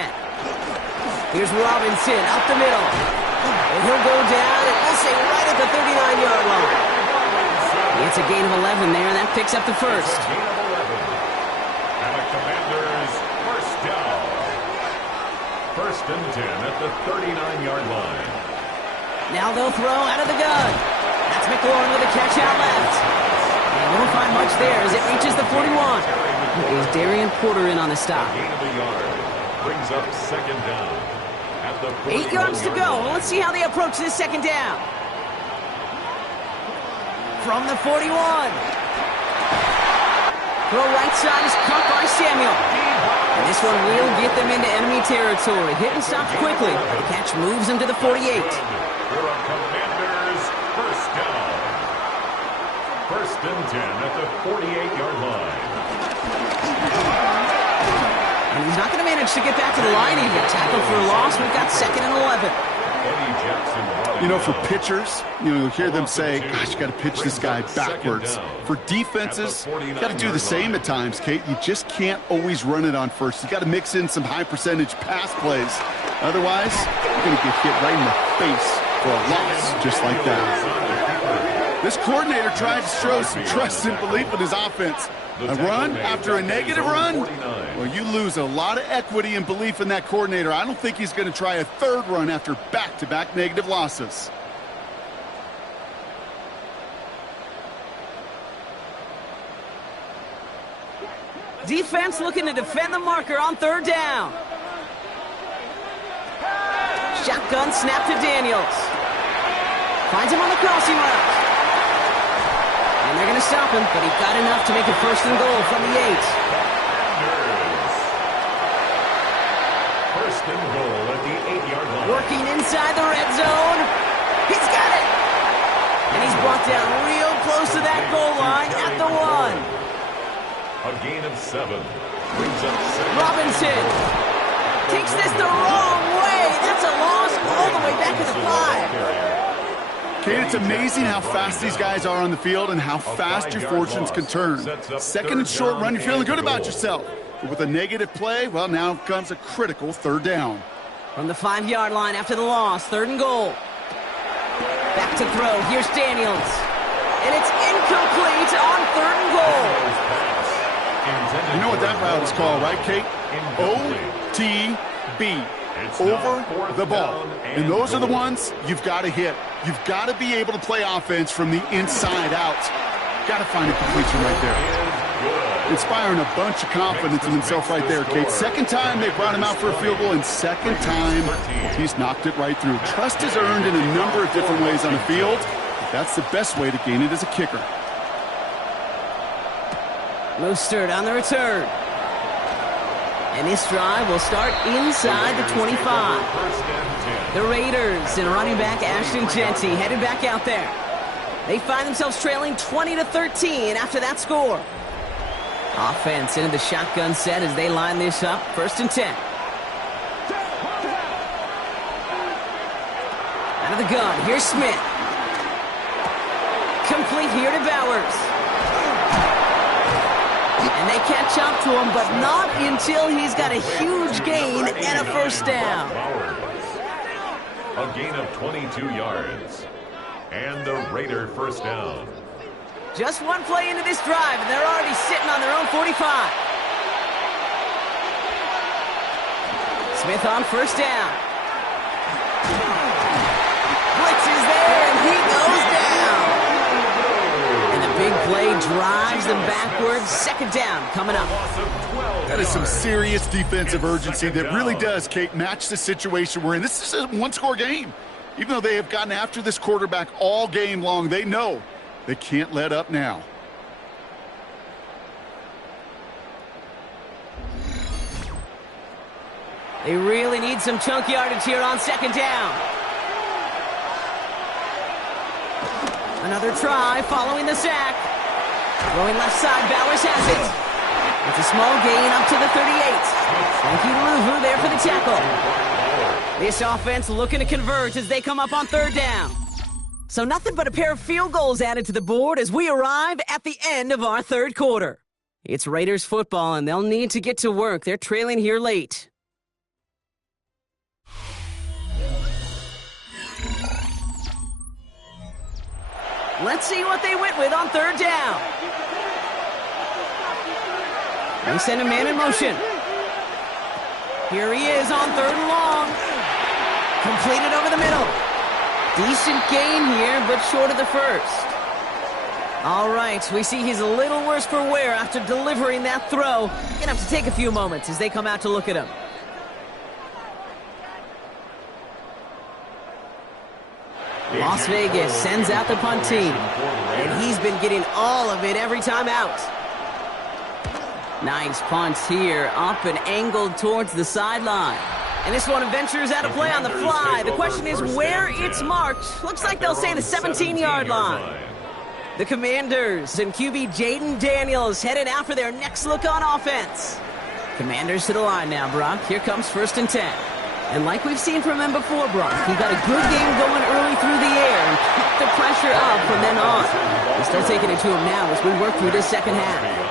Here's Robinson up the middle. And he'll go down, and we'll say right at the 39-yard line. It's a gain of 11 there, and that picks up the first. And the Commanders first down. 1st and 10 at the 39-yard line. Now they'll throw out of the gun. That's McLaurin with a catch out left. And won't find much there as it reaches the 41. Is Darian Porter in on the stop. Gain of a yard. Brings up second down. At the 8 yards to go. Well, let's see how they approach this second down. From the 41. Throw right side is caught by Samuel. And this one will get them into enemy territory. Hit and stopped quickly. The catch moves them to the 48. For a Commanders first down. 1st and 10 at the 48-yard line. And he's not going to manage to get back to the line even. Tackle for a loss. We've got 2nd and 11. You know, for pitchers, you'll hear them say, gosh, you got to pitch this guy backwards. For defenses, you got to do the same at times, Kate. You just can't always run it on first. You got to mix in some high-percentage pass plays. Otherwise, you're going to get hit right in the face for a loss just like that. This coordinator tried to show some trust and belief in his offense. A run after a negative run? Well, you lose a lot of equity and belief in that coordinator. I don't think he's going to try a third run after back-to-back negative losses. Defense looking to defend the marker on 3rd down. Shotgun snap to Daniels. Finds him on the crossing route. And they're going to stop him, but he got enough to make it 1st and goal from the 8. 1st and goal at the 8-yard line. Working inside the red zone. He's got it. And he's brought down real close to that goal line at the 1. A gain of 7. Brings up 7. Robinson takes this the wrong way. That's a loss all the way back to the 5. Kate, it's amazing how fast these guys are on the field and how fast your fortunes can turn. Second and short run, you're feeling good about yourself. But with a negative play, well, now comes a critical third down. From the 5-yard line after the loss, 3rd and goal. Back to throw. Here's Daniels. And it's incomplete on 3rd and goal. You know what that route is called, right, Kate? OTB. Over the ball. And those are the ones you've got to hit. You've got to be able to play offense from the inside out. Got to find a completion right there. Inspiring a bunch of confidence in himself right there, Kate. Second time they brought him out for a field goal, and second time he's knocked it right through. Trust is earned in a number of different ways on the field. That's the best way to gain it as a kicker. Mostert on the return. And this drive will start inside the 25. The Raiders and running back Ashton Jeanty headed back out there. They find themselves trailing 20-13 after that score. Offense into the shotgun set as they line this up. 1st and 10. Out of the gun, here's Smith. Complete here to Bowers. And they catch up to him, but not until he's got a huge gain and a 1st down. A gain of 22 yards. And the Raider 1st down. Just one play into this drive, and they're already sitting on their own 45. Smith on 1st down. Blitz is there, and he goes down. And the big play drives them backwards. 2nd down coming up. That is some serious defensive urgency that really does, Kate, match the situation we're in. This is a one-score game. Even though they have gotten after this quarterback all game long, they know they can't let up now. They really need some chunk yardage here on 2nd down. Another try following the sack. Throwing left side, Bowers has it. It's a small gain up to the 38. Thank you to Luvu there for the tackle. This offense looking to converge as they come up on 3rd down. So nothing but a pair of field goals added to the board as we arrive at the end of our 3rd quarter. It's Raiders football, and they'll need to get to work. They're trailing here late. Let's see what they went with on 3rd down. They send a man in motion. Here he is on 3rd and long. Completed over the middle. Decent gain here, but short of the 1st. All right, we see he's a little worse for wear after delivering that throw. Gonna have to take a few moments as they come out to look at him. Las Vegas sends out the punt team, and he's been getting all of it every time out. Nice punt here, up and angled towards the sideline. And this one ventures out of play on the fly. The question is where it's marked. Looks like they'll say the 17-yard line. The Commanders and QB Jaden Daniels headed out for their next look on offense. Commanders to the line now, Brock. Here comes 1st and 10. And like we've seen from him before, Brock, he got a good game going early through the air and kept the pressure up from then on. They start taking it to him now as we work through this 2nd half.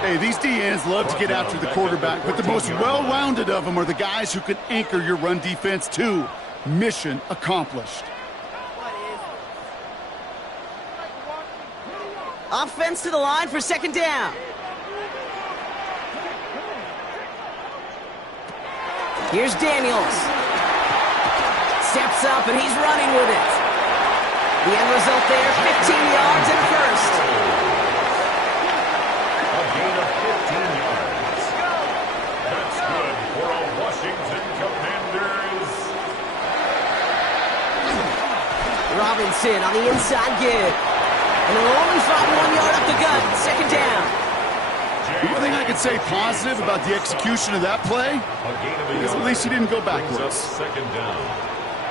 Hey, these DNs love to get after the quarterback, but the most well-rounded of them are the guys who can anchor your run defense too. Mission accomplished. Offense to the line for 2nd down. Here's Daniels. Steps up and he's running with it. The end result there, 15 yards and a 1st. A gain of 15 yards. That's good for a Washington Commanders. Robinson on the inside give. And they'll only find 1 yard up the gut. 2nd down. The one thing I can say positive about the execution of that play is at least he didn't go backwards. 2nd down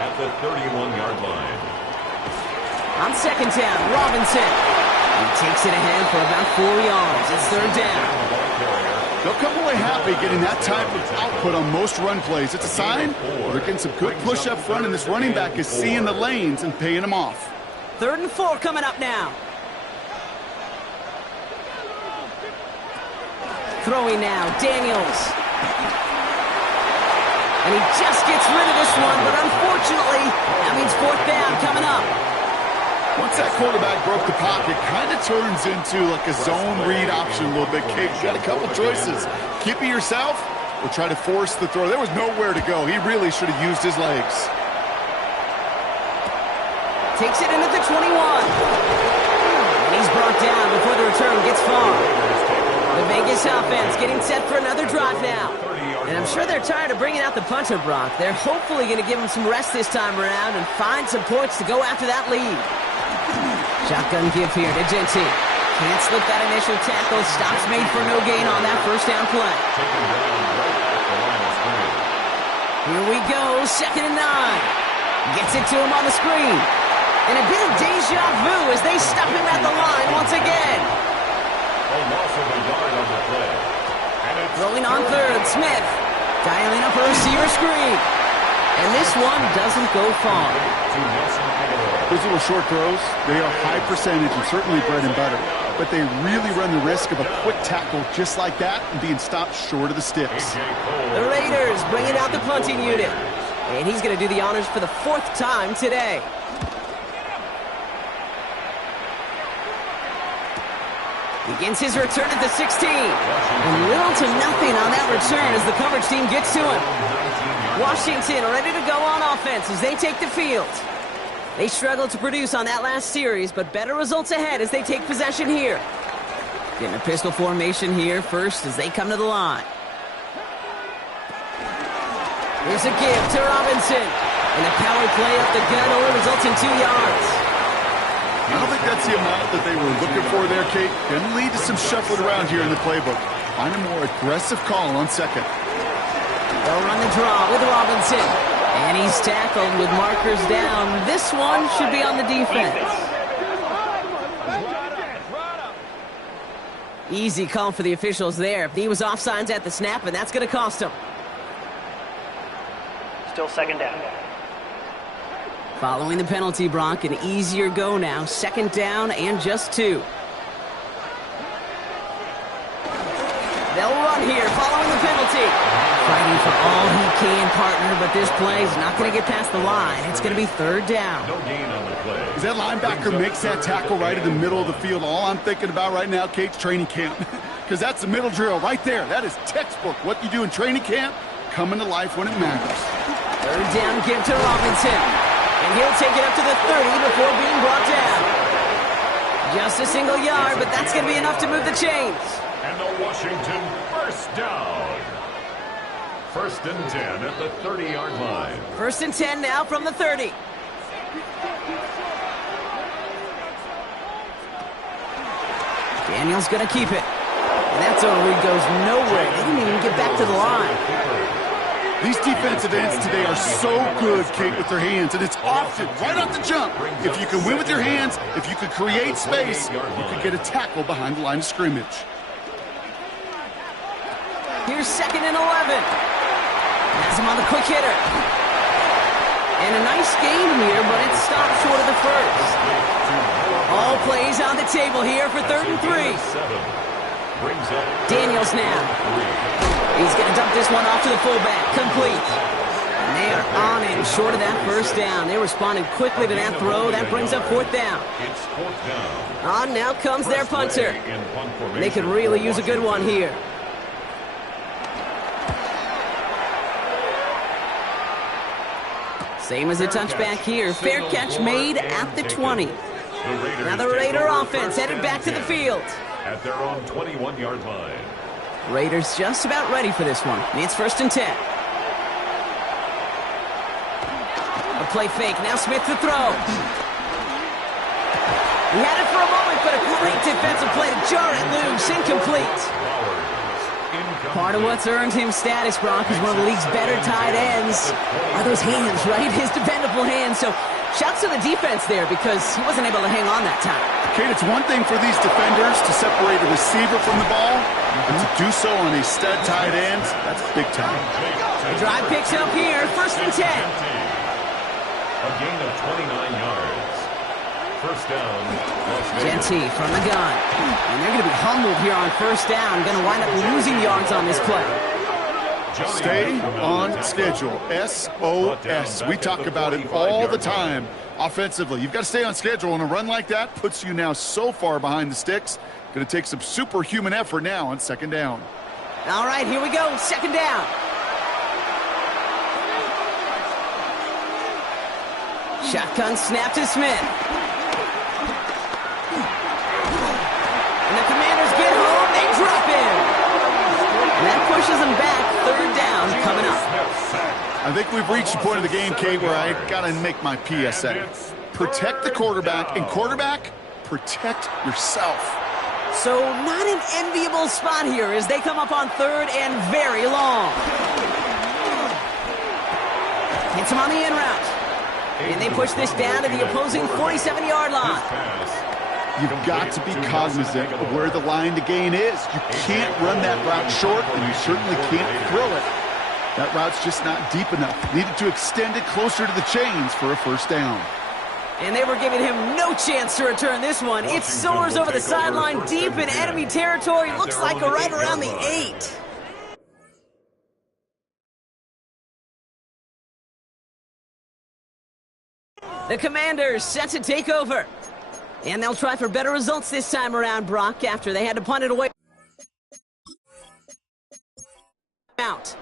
at the 31-yard line. On 2nd down, Robinson. He takes it ahead for about 4 yards. It's 3rd down. They'll come away happy getting that type of output on most run plays. It's a sign they're getting some good push up front, and this running back is seeing the lanes and paying them off. 3rd and 4 coming up now. Throwing now, Daniels. And he just gets rid of this one, but unfortunately, that means 4th down coming up. Once that quarterback broke the pocket, kind of turns into like a zone read option a little bit. Kate, you got a couple choices. Keep it yourself or try to force the throw. There was nowhere to go. He really should have used his legs. Takes it in at the 21. And he's brought down before the return gets far. The Vegas offense getting set for another drive now. And I'm sure they're tired of bringing out the punter, Brock. They're hopefully going to give him some rest this time around and find some points to go after that lead. Shotgun give here to Genty. Can't slip that initial tackle. Stops made for no gain on that 1st down play. Here we go, 2nd and 9. Gets it to him on the screen. And a bit of deja vu as they stop him at the line once again. A loss of a yard on the play. Rolling on 3rd, Smith. Dialing up a receiver screen. And this one doesn't go far. Those little short throws, they are high percentage and certainly bread and butter. But they really run the risk of a quick tackle just like that and being stopped short of the sticks. The Raiders bringing out the punting unit. And he's going to do the honors for the 4th time today. Begins his return at the 16. And little to nothing on that return as the coverage team gets to him. Washington ready to go on offense as they take the field. They struggled to produce on that last series, but better results ahead as they take possession here. Getting a pistol formation here first as they come to the line. Here's a give to Robinson. And a power play up the gut only results in 2 yards. I don't think that's the amount that they were looking for there, Kate. Going to lead to some shuffling around here in the playbook. Find a more aggressive call on 2nd. They'll run the draw with Robinson. And he's tackled with markers down. This one should be on the defense. Easy call for the officials there. He was offsides at the snap, and that's going to cost him. Still 2nd down. Following the penalty, Brock, an easier go now. 2nd down and just 2. They'll run here following the penalty. Fighting for all he can, partner, but this play is not going to get past the line. It's going to be 3rd down. No gain on the play. As that linebacker makes that tackle right in the middle of the field, all I'm thinking about right now, Kate's training camp. Because that's the middle drill right there. That is textbook. What you do in training camp, coming to life when it matters. 3rd down, give to Robinson. And he'll take it up to the 30 before being brought down. Just a single yard, but that's going to be enough to move the chains. And the Washington 1st down. 1st and 10 at the 30-yard line. 1st and 10 now from the 30. Daniels going to keep it. And that zone read goes nowhere. They didn't even get back to the line. These defensive ends today are so good, Kate, with their hands. And it's often right off the jump. If you can win with your hands, if you can create space, you can get a tackle behind the line of scrimmage. Here's 2nd and 11. Has him on the quick hitter. And a nice game here, but it's stopped short of the 1st. All plays on the table here for 3rd and 3. Daniels now. He's going to dump this one off to the fullback. Complete. And they are on and short of that 1st down. They responded quickly to that throw. That brings up 4th down. It's 4th down. On now comes their punter. They could really use a good one here. Same as a touchback here. Fair catch made at the 20. Now the Raider offense headed back to the field. At their own 21-yard line. Raiders just about ready for this one. It's 1st and 10. A play fake. Now Smith to throw. He had it for a moment, but a great defensive play to jar it loose. Incomplete. Part of what's earned him status, Brock, is one of the league's better tight ends. Are those hands, right? His dependable hands. So shouts to the defense there because he wasn't able to hang on that time. Kate, it's one thing for these defenders to separate a receiver from the ball, but to do so on a stud tight end, that's big time. The drive picks up here, 1st and 10. A gain of 29 yards. first down. Las Vegas. Genty from the gun. And they're going to be humbled here on first down. Going to wind up losing yards on this play. Stay on schedule. SOS. We talk about it all the time offensively. You've got to stay on schedule, and a run like that puts you now so far behind the sticks. Going to take some superhuman effort now on second down. All right, here we go. Second down. Shotgun snap to Smith. And the Commanders get home. They drop in. And that pushes them back. Third down coming up. I think we've reached the point of the game, Kate, where I got to make my PSA. Protect the quarterback, and quarterback, protect yourself. So not an enviable spot here as they come up on third and very long. Hits him on the in route. And they push this down to the opposing 47-yard line. You've got to be cognizant of where the line to gain is. You can't run that route short, and you certainly can't throw it. That route's just not deep enough. Needed to extend it closer to the chains for a first down. And they were giving him no chance to return this one. It soars over the sideline deep in enemy territory. Looks like right around the 8. The Commanders set to take over. And they'll try for better results this time around, Brock, after they had to punt it away. Out.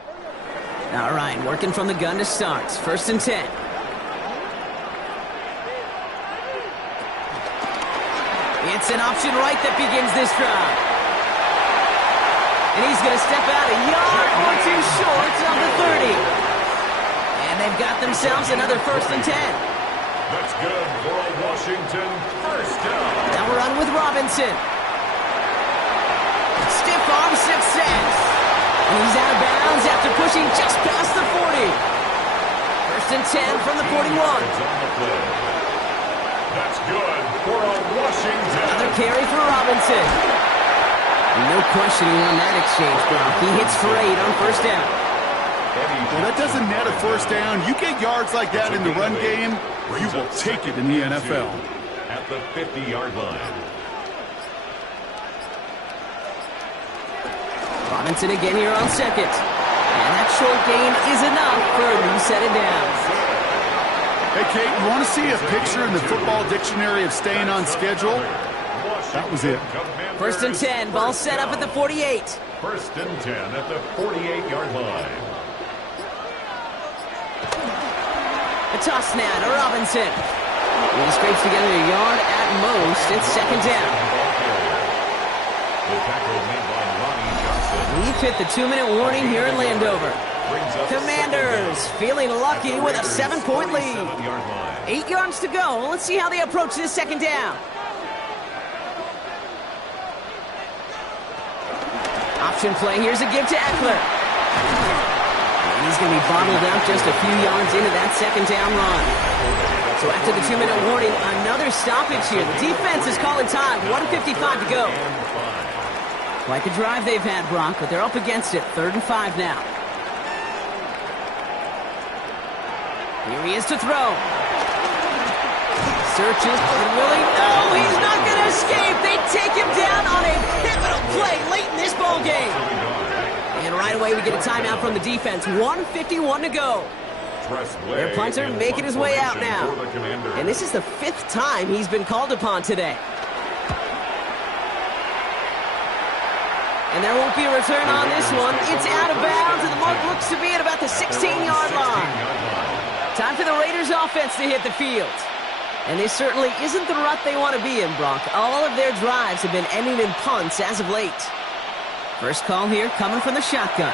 All right, working from the gun to start. First and 10. It's an option right that begins this drive. And he's going to step out a yard or two short of the 30. And they've got themselves another first and 10. That's good for a Washington first down. Now we're on with Robinson. Stiff arm success. And he's out of bounds after pushing just past the 40. First and 10 from the 41. That's good for a Washington. Another carry for Robinson. No questioning on that exchange, Brock. He hits for 8 on first down. Well, that doesn't net a first down. You get yards like that in the run game, you will take it in the NFL. At the 50-yard line. Robinson again here on second. And that short gain is enough for a new set of downs. Hey, Kate, you want to see a picture in the football dictionary of staying on schedule? That was it. First and 10, ball set up at the 48. First and 10 at the 48-yard line. A toss now to Robinson. And he scrapes together a yard at most. It's second down. The tackle made by Ronnie Johnson. We've hit the 2-minute warning here in Landover. Commanders feeling lucky with a 7-point lead. 8 yards to go. Let's see how they approach this second down. Option play. Here's a give to Eckler. And he's going to be bottled up just a few yards into that second down run. So after the 2-minute warning, another stoppage here. The defense is calling time. 1:55 to go. Quite the drive they've had, Brock, but they're up against it. 3rd and 5 now. Here he is to throw. Searches, Willie. No, he's not going to escape. They take him down on a pivotal play late in this ball game. And right away we get a timeout from the defense. 1:51 to go. Their punter making his way out now. And this is the 5th time he's been called upon today. And there won't be a return on this one. It's out of bounds, and the mark looks to be at about the 16-yard line. Time for the Raiders offense to hit the field. And this certainly isn't the rut they want to be in, Brock. All of their drives have been ending in punts as of late. First call here coming from the shotgun.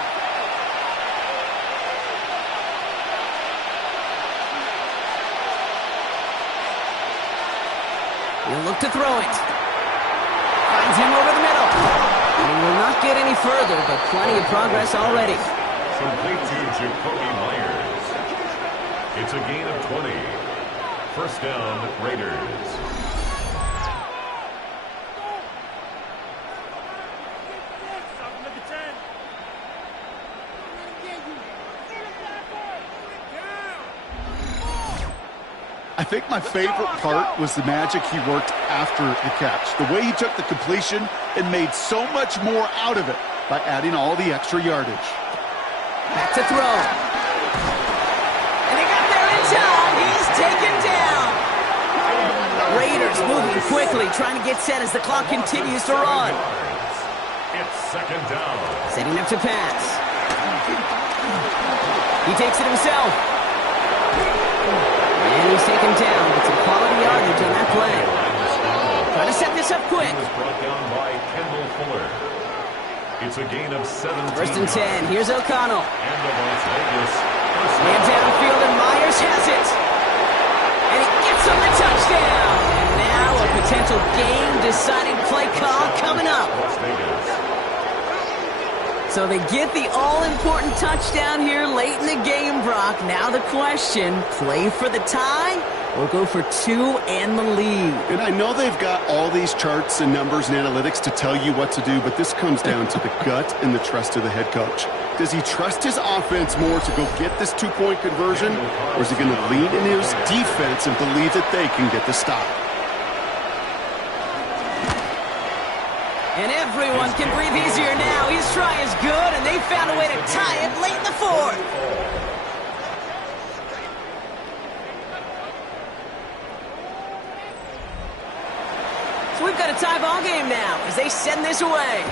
He'll look to throw it. Finds him over the middle. And he will not get any further, but plenty of progress already. Complete to Jacoby Myers. It's a gain of 20. First down, Raiders. I think my favorite part was the magic he worked after the catch. The way he took the completion and made so much more out of it by adding all the extra yardage. Back to throw. And he got there in time. He's taken down. Raiders moving quickly, trying to get set as the clock continues to run. It's second down. Setting up to pass. He takes it himself. And he's taken down with some quality yardage on that play. Trying to set this up quick. He was brought down by Kendall Fuller. It's a gain of 17. First and 10. Here's O'Connell. And the Las Vegas. Man downfield, and Myers has it. And he gets on the touchdown. And now a potential game-deciding play call coming up. Las Vegas. So they get the all-important touchdown here late in the game, Brock. Now the question, play for the tie or go for two and the lead? And I know they've got all these charts and numbers and analytics to tell you what to do, but this comes down to the gut and the trust of the head coach. Does he trust his offense more to go get this two-point conversion, or is he going to lean in his defense and believe that they can get the stop? And everyone can breathe easier now. His try is good, and they found a way to tie it late in the fourth. So we've got a tie ball game now as they send this away.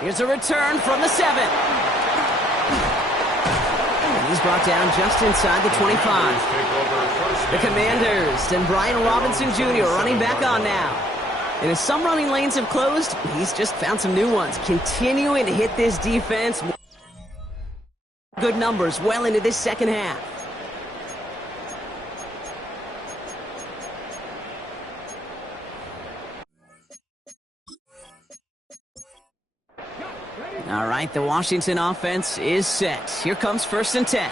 Here's a return from the 7. And he's brought down just inside the 25. The Commanders and Brian Robinson Jr. running back on now. And as some running lanes have closed, he's just found some new ones. Continuing to hit this defense. Good numbers well into this second half. All right, the Washington offense is set. Here comes first and 10.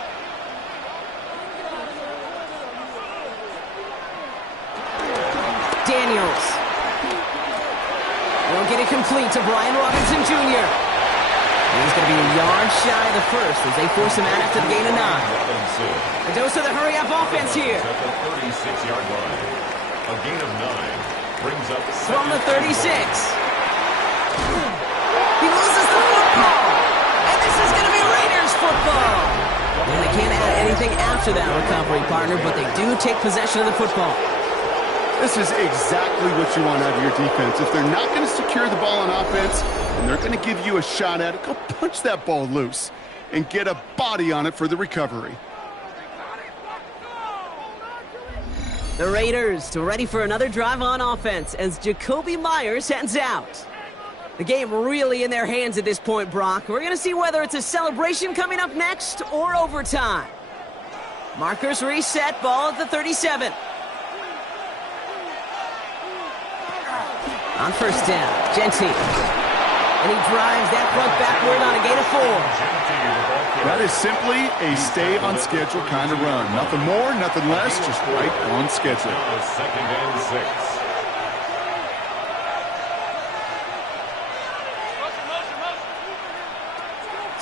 Daniels. Won't get it complete to Brian Robinson Jr. He's going to be a yard shy of the first as they force him out after the gain of 9. A dose of the hurry-up offense here. At the 36-yard line. A gain of 9 brings up From the 36. He loses the football. And this is going to be Raiders football. And they can't add anything after that recovery, partner, but they do take possession of the football. This is exactly what you want out of your defense. If they're not going to secure the ball on offense, and they're going to give you a shot at it, go punch that ball loose and get a body on it for the recovery. The Raiders ready for another drive on offense as Jacoby Myers heads out. The game really in their hands at this point, Brock. We're going to see whether it's a celebration coming up next or overtime. Markers reset, ball at the 37. On first down, Genty. And he drives that front backward on a gain of 4. That is simply a stay-on-schedule kind of run. Nothing more, nothing less, just right on schedule. Second and 6.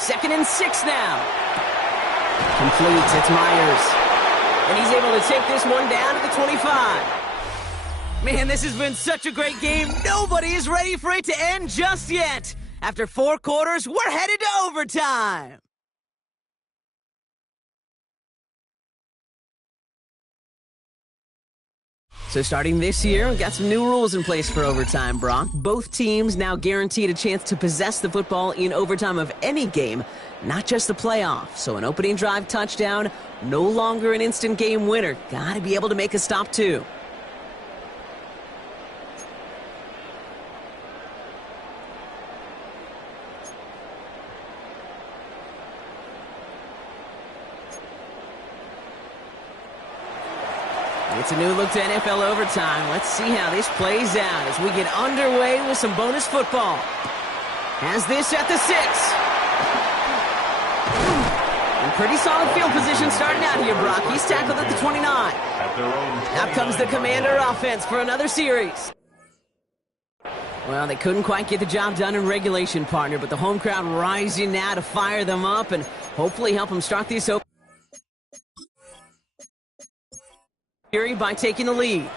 Second and 6 now. Completes, it's Myers. And he's able to take this one down to the 25. Man, this has been such a great game. Nobody is ready for it to end just yet. After 4 quarters, we're headed to overtime. So starting this year, we've got some new rules in place for overtime, Brock. Both teams now guaranteed a chance to possess the football in overtime of any game, not just the playoff. So an opening drive touchdown, no longer an instant game winner. Got to be able to make a stop, too. It's a new look to NFL overtime. Let's see how this plays out as we get underway with some bonus football. Has this at the 6. And pretty solid field position starting out here, Brock. He's tackled at the 29. Out comes the Commander offense for another series. Well, they couldn't quite get the job done in regulation, partner, but the home crowd rising now to fire them up and hopefully help them start this open. Fury by taking the lead.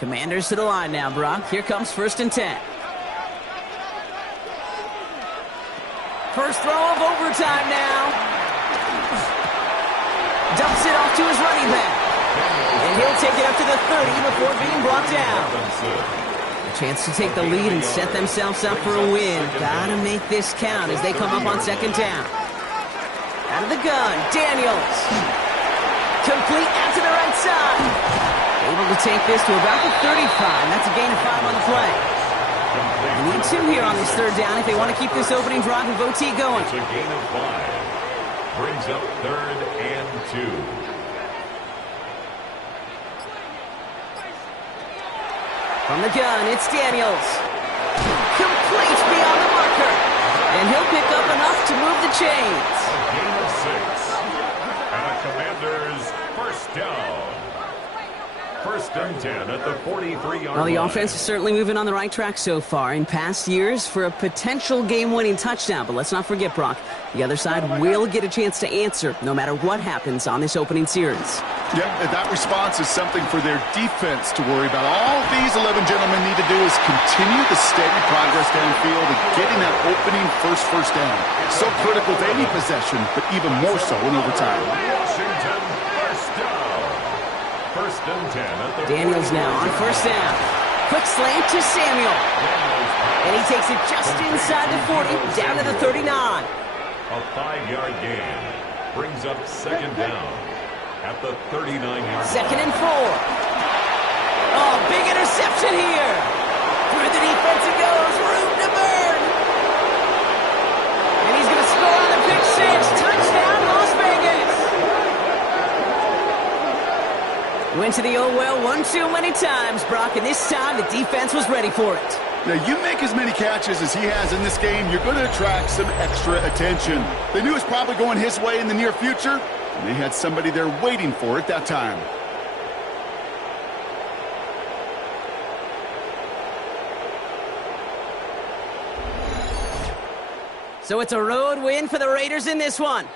Commanders to the line now, Brock. Here comes 1st and 10. First throw of overtime now. Dumps it off to his running back. And he'll take it up to the 30 before being brought down. A chance to take the lead and set themselves up for a win. Gotta make this count as they come up on 2nd down. Out of the gun, Daniels. Complete out to the right side. Able to take this to about the 35. That's a gain of 5 on the play. They need 2 here on this 3rd down if they want to keep this opening drive of OT going. It's a gain of 5. Brings up 3rd and 2. From the gun, it's Daniels. Complete beyond the marker. And he'll pick up enough to move the chains. A gain of 6. And a Commanders 1st down. 1st and 10 at the 43-yard line. Well, the offense is certainly moving on the right track so far in past years for a potential game-winning touchdown. But let's not forget, Brock, the other side will get a chance to answer no matter what happens on this opening series. Yeah, that response is something for their defense to worry about. All these 11 gentlemen need to do is continue the steady progress downfield and getting that opening first down. So critical to any possession, but even more so in overtime. Washington 1st down. 1st and 10 at the Daniels now on 1st down. Quick slant to Samuel. And he takes it just inside the 40, down to the 39. A 5-yard gain. Brings up 2nd down at the 39-yard 2nd and 4. Oh, big interception here. Through the defense it goes. Room to burn. And he's going to score on the pick 6. Touchdown, Las Vegas. Went to the oh well one too many times, Brock, and this time the defense was ready for it. Now, you make as many catches as he has in this game, you're going to attract some extra attention. They knew it was probably going his way in the near future, and they had somebody there waiting for it that time. So it's a road win for the Raiders in this one.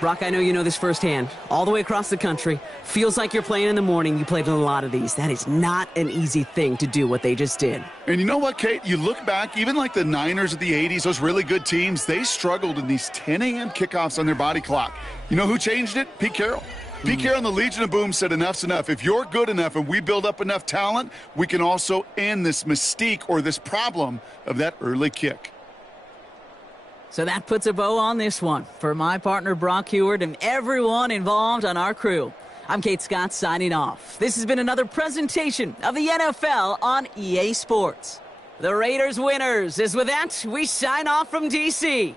Brock, I know you know this firsthand. All the way across the country. Feels like you're playing in the morning. You played in a lot of these. That is not an easy thing to do what they just did. And you know what, Kate? You look back, even like the Niners of the 80s, those really good teams, they struggled in these 10 a.m. kickoffs on their body clock. You know who changed it? Pete Carroll. Pete Carroll and the Legion of Boom said enough's enough. If you're good enough and we build up enough talent, we can also end this mystique or this problem of that early kick. So that puts a bow on this one. For my partner, Brock Heward, and everyone involved on our crew, I'm Kate Scott signing off. This has been another presentation of the NFL on EA Sports. The Raiders winners. As with that, we sign off from D.C.